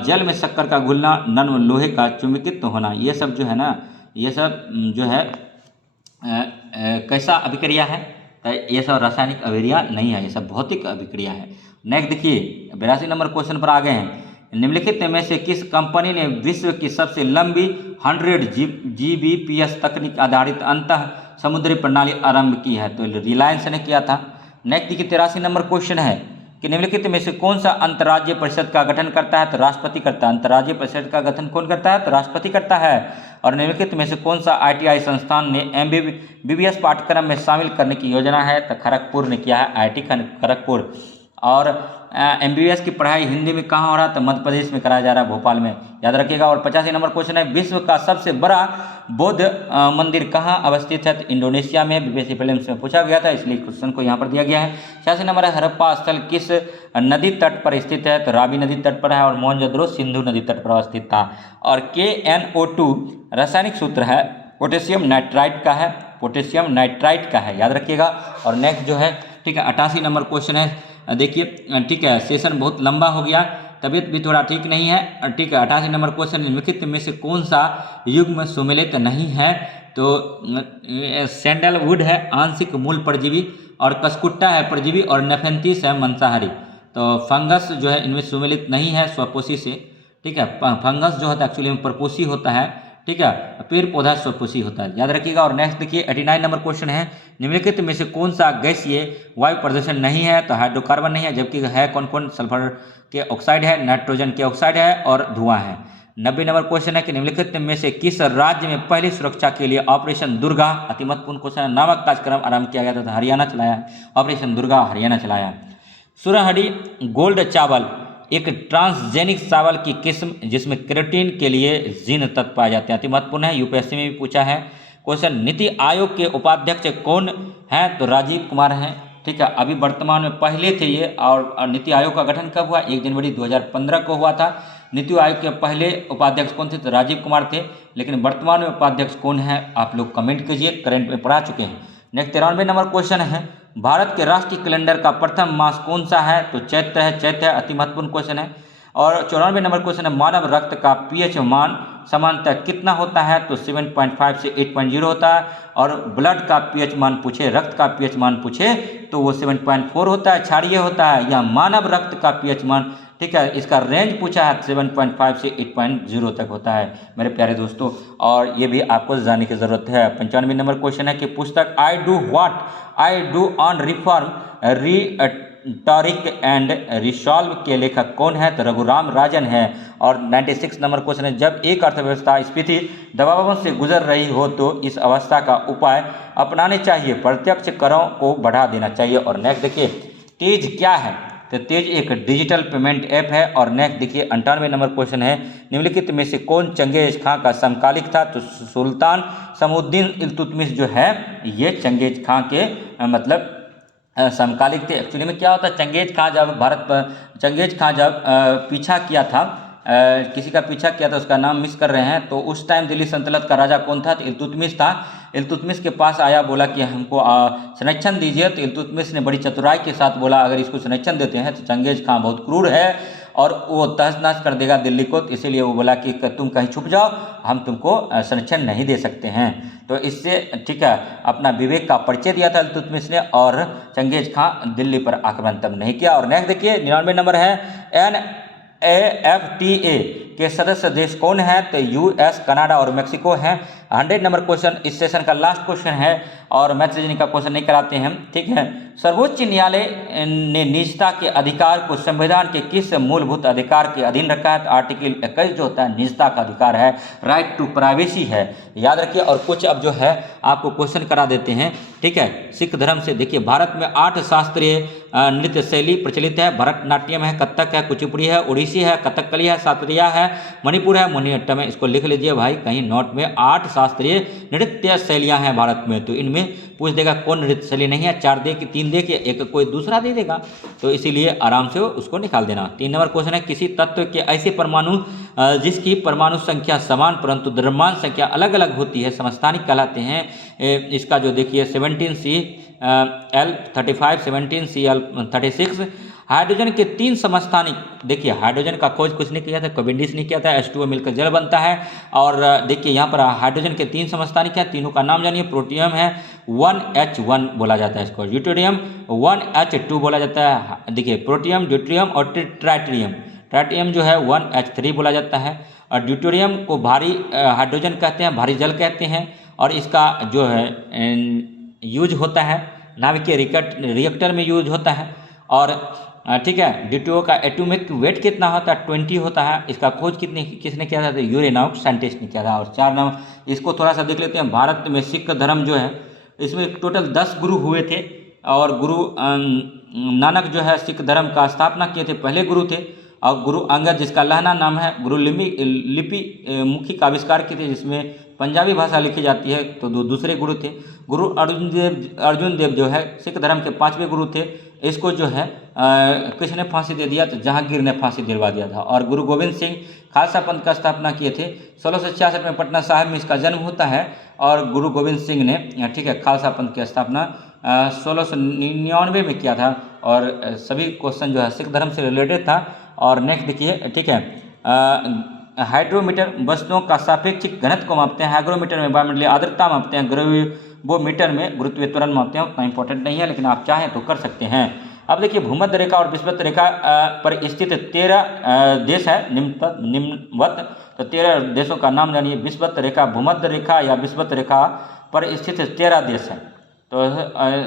जल में शक्कर का घुलना, नर्म लोहे का चुंबकित्व होना, ये सब जो है ना, ये सब जो है कैसा अभिक्रिया है? तो ये सब रासायनिक अभिक्रिया नहीं है, ये सब भौतिक अभिक्रिया है। नेक्स्ट देखिए 82 नंबर क्वेश्चन पर आ गए हैं। निम्नलिखित में से किस कंपनी ने विश्व की सबसे लंबी 100 जीबीपीएस तकनीक आधारित अंतः समुद्री प्रणाली आरंभ की है? तो रिलायंस ने किया था। नेक्स्ट देखिए 83 नंबर क्वेश्चन है कि निम्नलिखित में से कौन सा अंतर्राज्यीय परिषद का गठन करता है? तो राष्ट्रपति करता है। अंतर्राज्यीय परिषद का गठन कौन करता है? तो राष्ट्रपति करता है। और निम्नलिखित में से कौन सा आईटीआई संस्थान ने एमबीबीएस पाठ्यक्रम में शामिल करने की योजना है? तो खड़गपुर ने किया है, आईआईटी खड़गपुर। और एमबीबीएस की पढ़ाई हिंदी में कहाँ हो रहा है? तो मध्य प्रदेश में कराया जा रहा है, भोपाल में, याद रखिएगा। और 85 नंबर क्वेश्चन है, विश्व का सबसे बड़ा बौद्ध मंदिर कहाँ अवस्थित है? तो इंडोनेशिया में, बीबीसी फिल्म्स में पूछा गया था, इसलिए क्वेश्चन को यहाँ पर दिया गया है। 86 नंबर है, हड़प्पा स्थल किस नदी तट पर स्थित है? तो रावी नदी तट पर है। और मोहनजोदड़ो सिंधु नदी तट पर अवस्थित था। और KNO2 रासायनिक सूत्र है, पोटेशियम नाइट्राइट का है, पोटेशियम नाइट्राइट का है, याद रखिएगा। और नेक्स्ट जो है, ठीक है, 88 नंबर क्वेश्चन है, देखिए ठीक है, सेशन बहुत लंबा हो गया, तबीयत भी थोड़ा ठीक नहीं है, ठीक है। 88 नंबर क्वेश्चन, निम्नलिखित में से कौन सा युग्म सुमेलित नहीं है? तो सैंडलवुड है आंशिक मूल परजीवी, और कसकुट्टा है परजीवी, और नेफेंथिस है मांसाहारी। तो फंगस जो है इनमें सुमेलित नहीं है स्वपोषी से, ठीक है। फंगस जो होता है एक्चुअली में परपोषी होता है, ठीक है, पेड़ पौधा स्वपोषी होता है, याद रखिएगा। और नेक्स्ट देखिए 89 नंबर क्वेश्चन है, निम्नलिखित में से कौन सा गैसीय वायु प्रदूषण नहीं है? तो हाइड्रोकार्बन नहीं है, जबकि है कौन कौन? सल्फर के ऑक्साइड है, नाइट्रोजन के ऑक्साइड है, और धुआं है। 90 नंबर क्वेश्चन है कि निम्नलिखित में से किस राज्य में पहली सुरक्षा के लिए ऑपरेशन दुर्गा, अति महत्वपूर्ण क्वेश्चन है, नामक कार्यक्रम आरंभ किया गया था? हरियाणा चलाया है, ऑपरेशन दुर्गा हरियाणा चलाया। सुरहरी गोल्ड चावल एक ट्रांसजेनिक चावल की किस्म जिसमें क्रेटीन के लिए जीन तत्व पाए जाते हैं, अति महत्वपूर्ण है, यूपीएससी में भी पूछा है क्वेश्चन। नीति आयोग के उपाध्यक्ष कौन हैं? तो राजीव कुमार हैं, ठीक है। अभी वर्तमान में पहले थे ये, और नीति आयोग का गठन कब हुआ? 1 जनवरी 2015 को हुआ था। नीति आयोग के पहले उपाध्यक्ष कौन थे? तो राजीव कुमार थे। लेकिन वर्तमान में उपाध्यक्ष कौन है? आप लोग कमेंट कीजिए, करंट में पढ़ा चुके हैं। नेक्स्ट 93 नंबर क्वेश्चन है, भारत के राष्ट्रीय कैलेंडर का प्रथम मास कौन सा है? तो चैत्र है, चैत्र है, अति महत्वपूर्ण क्वेश्चन है। और 94 नंबर क्वेश्चन है, मानव रक्त का पीएच मान सामान्यतः कितना होता है? तो 7.5 से 8.0 होता है। और ब्लड का पीएच मान पूछे, रक्त का पीएच मान पूछे तो वो 7.4 होता है, क्षारीय होता है, या मानव रक्त का पीएच मान, ठीक है, इसका रेंज पूछा है 7.5 से 8.0 तक होता है मेरे प्यारे दोस्तों, और ये भी आपको जानने की ज़रूरत है। 95 नंबर क्वेश्चन है कि पुस्तक I do what I do on reform rhetoric and resolve के लेखक कौन है? तो रघुराम राजन है। और 96 नंबर क्वेश्चन है, जब एक अर्थव्यवस्था स्फीति दबावों से गुजर रही हो तो इस अवस्था का उपाय अपनाने चाहिए, प्रत्यक्ष करों को बढ़ा देना चाहिए। और नेक्स्ट देखिए, तेज क्या है? तो तेज एक डिजिटल पेमेंट ऐप है। और नेक्स्ट देखिए 98 नंबर क्वेश्चन है, निम्नलिखित में से कौन चंगेज खां का समकालिक था? तो सुल्तान समुद्दीन इल्तुतमिश जो है ये चंगेज खां के मतलब समकालिक थे। एक्चुअली में क्या होता है, चंगेज खां जब पीछा किया था, किसी का पीछा किया था, उसका नाम मिस कर रहे हैं, तो उस टाइम दिल्ली सल्तनत का राजा कौन था? तो इल्तुतमिश था। इल्तुतमिश के पास आया, बोला कि हमको संरक्षण दीजिए। तो इल्तुतमिश ने बड़ी चतुराई के साथ बोला, अगर इसको संरक्षण देते हैं तो चंगेज खां बहुत क्रूर है और वो तहस नहस कर देगा दिल्ली को, तो इसीलिए वो बोला कि तुम कहीं छुप जाओ, हम तुमको संरक्षण नहीं दे सकते हैं। तो इससे, ठीक है, अपना विवेक का परिचय दिया था इल्तुतमिश ने, और चंगेज खां दिल्ली पर आक्रमण तब नहीं किया। और नेक्स्ट देखिए 99 नंबर है, NAFTA के सदस्य देश कौन है? तो US, कनाडा और मेक्सिको हैं। 100 नंबर क्वेश्चन इस सेशन का लास्ट क्वेश्चन है और मैथ रीजनिंग का क्वेश्चन नहीं कराते हैं, ठीक है। सर्वोच्च न्यायालय ने निजता के अधिकार को संविधान के किस मूलभूत अधिकार के अधीन रखा है? तो आर्टिकल 21 जो होता है निजता का अधिकार है, राइट टू प्राइवेसी है, याद रखिए। और कुछ अब जो है आपको क्वेश्चन करा देते हैं, ठीक है। सिख धर्म से देखिए, भारत में 8 शास्त्रीय नृत्य शैली प्रचलित है। भरतनाट्यम है, कथक है, कुचिपुड़ी है, ओडिसी है, कथकली है, सात्रिया है, मणिपुर है, मोहिनीअट्टम है। इसको लिख लीजिए भाई कहीं नोट में। 8 शास्त्रीय नृत्य शैलियां हैं भारत में, तो इनमें पूछ देगा कौन नृत्य शैली नहीं है, 4 दे कि 3 दे कि एक कोई दूसरा दे देगा, तो इसीलिए आराम से उसको निकाल देना। 3 नंबर क्वेश्चन है, किसी तत्व के ऐसे परमाणु जिसकी परमाणु संख्या समान परंतु द्रव्यमान संख्या अलग अलग होती है समस्थानिक कहलाते हैं। इसका जो देखिए 17Cl35, 17Cl36। हाइड्रोजन के 3 समस्थानिक, देखिए हाइड्रोजन का खोज कुछ नहीं किया था, कविंडिश नहीं किया था, H2O मिलकर जल बनता है। और देखिए यहाँ पर हाइड्रोजन के 3 समस्थानिक हैं, तीनों का नाम जानिए। प्रोटियम है 1H1 बोला जाता है इसको, ड्यूटेरियम 1H2 बोला जाता है। देखिए प्रोटियम, ड्यूटेरियम और ट्राइटेरियम, ट्राइटेरियम जो है 1H3 बोला जाता है। और ड्यूटेरियम को भारी हाइड्रोजन कहते हैं, भारी जल कहते हैं। और इसका जो है यूज होता है नाभिकीय रिएक्टर में यूज होता है। और ठीक है, ड्यूटेरियम का एटॉमिक वेट कितना होता है? 20 होता है। इसका खोज किसने किया था? तो यूरेनाउट साइंटिस्ट ने किया था। और 4 नंबर इसको थोड़ा सा देख लेते हैं। भारत में सिख धर्म जो है इसमें टोटल 10 गुरु हुए थे। और गुरु नानक जो है सिख धर्म का स्थापना किए थे, पहले गुरु थे। और गुरु अंगद जिसका लहना नाम है, गुरु लिपि मुखी का आविष्कार किए थे जिसमें पंजाबी भाषा लिखी जाती है, तो दूसरे गुरु थे। गुरु अर्जुन देव जो है सिख धर्म के 5वें गुरु थे। इसको जो है किसने फांसी दे दिया? तो जहांगीर ने फांसी दिलवा दिया था। और गुरु गोविंद सिंह खालसा पंथ का स्थापना किए थे। 1666 में पटना साहिब में इसका जन्म होता है। और गुरु गोविंद सिंह ने, ठीक है, खालसा पंथ की स्थापना 1699 में किया था। और सभी क्वेश्चन जो है सिख धर्म से रिलेटेड था। और नेक्स्ट देखिए, ठीक है, हाइड्रोमीटर वस्तुओं का सापेक्षिक घनत्व को मापते हैं, हाइग्रोमीटर में वायुमंडलीय आर्द्रता मापते हैं, ग्रेवियोमीटर में गुरुत्वीय त्वरण मापते हैं। उतना इंपॉर्टेंट नहीं है लेकिन आप चाहें तो कर सकते हैं। अब देखिए भूमध्य रेखा और विषुवत रेखा पर स्थित 13 देश है निम्नवत। तो 13 देशों का नाम जानिए। विषुवत रेखा, भूमध्य रेखा या विषुवत रेखा पर स्थित 13 देश हैं। तो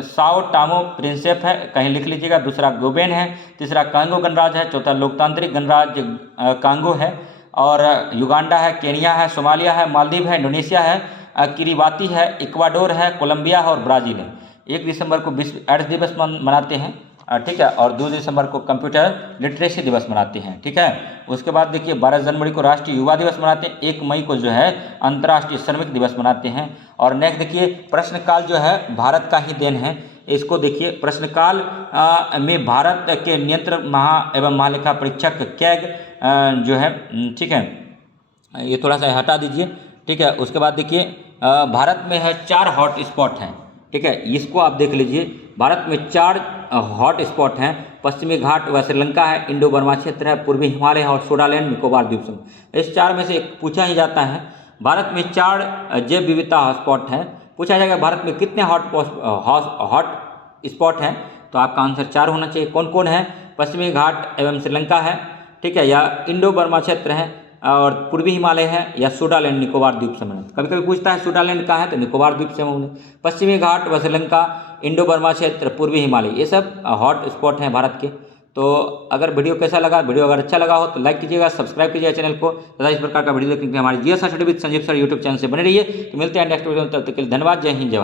साओ टामो प्रिंसेप है, कहीं लिख लीजिएगा। दूसरा गोबेन है, तीसरा कांगो गणराज्य है, चौथा लोकतांत्रिक गणराज्य कांगो है, और युगांडा है, केनिया है, सोमालिया है, मालदीव है, इंडोनेशिया है, किरीबाती है, इक्वाडोर है, कोलंबिया है और ब्राज़ील है। 1 दिसंबर को विश्व एड्स दिवस मनाते हैं, ठीक है। और 2 दिसंबर को कंप्यूटर लिटरेसी दिवस मनाते हैं, ठीक है। उसके बाद देखिए 12 जनवरी को राष्ट्रीय युवा दिवस मनाते हैं। 1 मई को जो है अंतर्राष्ट्रीय श्रमिक दिवस मनाते हैं। और नेक्स्ट देखिए प्रश्नकाल जो है भारत का ही देन है। इसको देखिए, प्रश्नकाल में भारत के नियंत्रक एवं महालेखा परीक्षक कैग जो है, ठीक है, ये थोड़ा सा हटा दीजिए, ठीक है। उसके बाद देखिए भारत में है 4 हॉट स्पॉट हैं, ठीक है। इसको आप देख लीजिए, भारत में 4 हॉट स्पॉट हैं। पश्चिमी घाट व श्रीलंका है, इंडो बर्मा क्षेत्र है, पूर्वी हिमालय है और सोडालैंड निकोबार द्वीप समूह। इस 4 में से एक पूछा ही जाता है। भारत में 4 जैव विविधता हॉटस्पॉट है। पूछा जाएगा भारत में कितने हॉट स्पॉट हैं, तो आपका आंसर 4 होना चाहिए। कौन कौन है? पश्चिमी घाट एवं श्रीलंका है, ठीक है, या इंडो बर्मा क्षेत्र है, और पूर्वी हिमालय है, या सोडालैंड निकोबार द्वीप समूह। कभी कभी पूछता है सोडालैंड कहाँ है, तो निकोबार द्वीप समूह में। पश्चिमी घाट व श्रीलंका, इंडो बर्मा क्षेत्र, पूर्वी हिमालय, ये सब हॉट स्पॉट हैं भारत के। तो अगर वीडियो कैसा लगा, वीडियो अगर अच्छा लगा हो तो लाइक कीजिएगा, सब्सक्राइब कीजिएगा चैनल को, तथा इस प्रकार का वीडियो देखने के लिए हमारे GS study with Sanjeev sir YouTube channel से बने रहिए। तो मिलते हैं नेक्स्ट वीडियो में, तब तक के लिए धन्यवाद। जय हिंद, जय भारत।